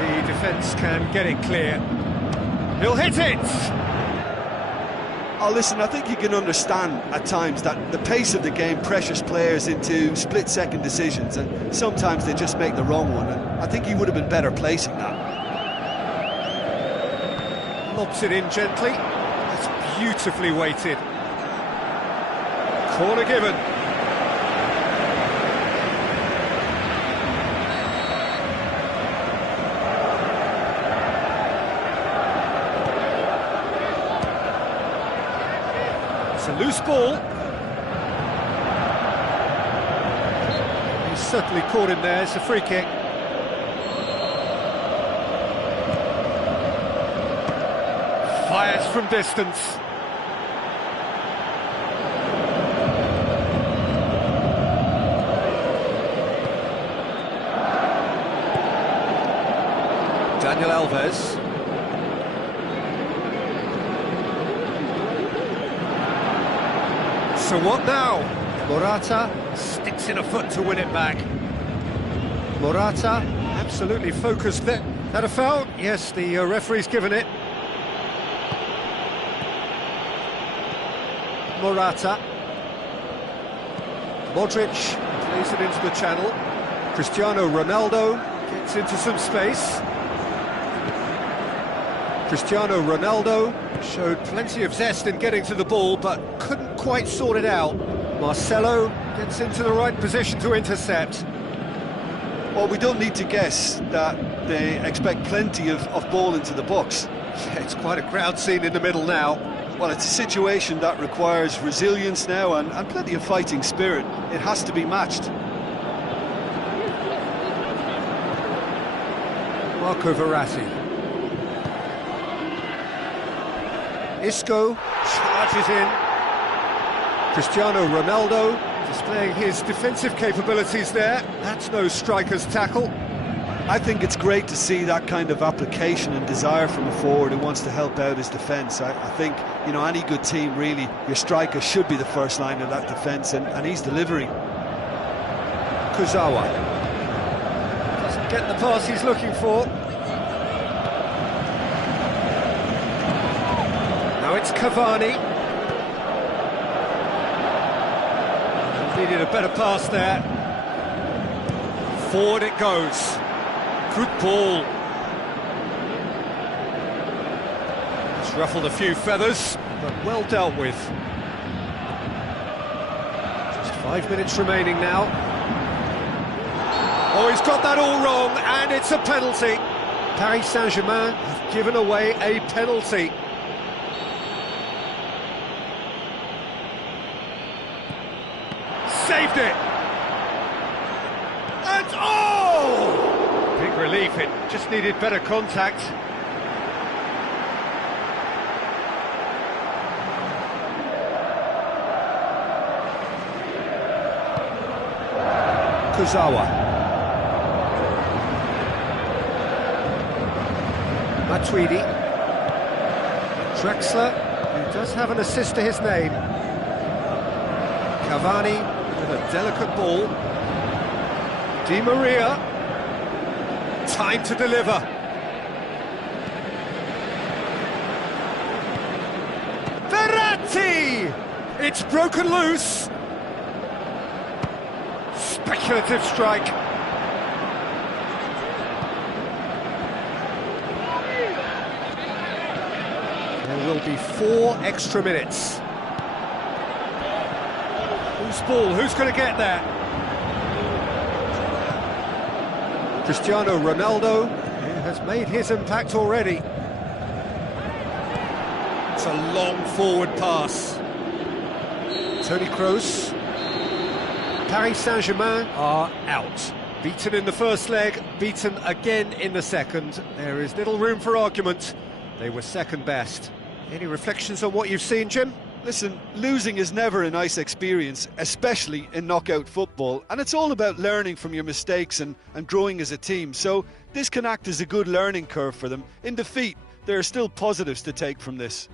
The defence can get it clear. He'll hit it! Oh, listen, I think you can understand at times that the pace of the game pressures players into split-second decisions, and sometimes they just make the wrong one, and I think he would have been better placing that. Lobs it in gently. That's beautifully weighted. Corner given. It's a loose ball. He's certainly caught him there. It's a free kick. Fires from distance. Daniel Alves. So what now? Morata sticks in a foot to win it back. Morata absolutely focused there. That a foul? Yes, the referee's given it. Morata. Modric plays it into the channel. Cristiano Ronaldo gets into some space. Cristiano Ronaldo showed plenty of zest in getting to the ball, but couldn't quite sort it out. Marcelo gets into the right position to intercept. Well, we don't need to guess that they expect plenty of ball into the box. Yeah, it's quite a crowd scene in the middle now. Well, it's a situation that requires resilience now and plenty of fighting spirit. It has to be matched. Marco Verratti. Isco charges in. Cristiano Ronaldo displaying his defensive capabilities there. That's no striker's tackle. I think it's great to see that kind of application and desire from a forward who wants to help out his defence. I think, you know, any good team, really, your striker should be the first line of that defence, and he's delivering. Kurzawa doesn't get the pass he's looking for. Now it's Cavani. Needed a better pass there. Forward it goes. Good ball. It's ruffled a few feathers, but well dealt with. Just 5 minutes remaining now. Oh, he's got that all wrong, and it's a penalty. Paris Saint-Germain have given away a penalty. Saved it! And oh! Big relief, it just needed better contact. Okuzawa. Matuidi. Drexler, who does have an assist to his name. Cavani with a delicate ball. Di Maria. Time to deliver. Verratti! It's broken loose. Speculative strike. There will be 4 extra minutes. Whose ball? Who's going to get there? Cristiano Ronaldo, who has made his impact already. It's a long forward pass. Toni Kroos. Paris Saint-Germain are out. Beaten in the first leg, beaten again in the second. There is little room for argument. They were second best. Any reflections on what you've seen, Jim? Listen, losing is never a nice experience, especially in knockout football, and it's all about learning from your mistakes and growing as a team, so this can act as a good learning curve for them. In defeat, there are still positives to take from this.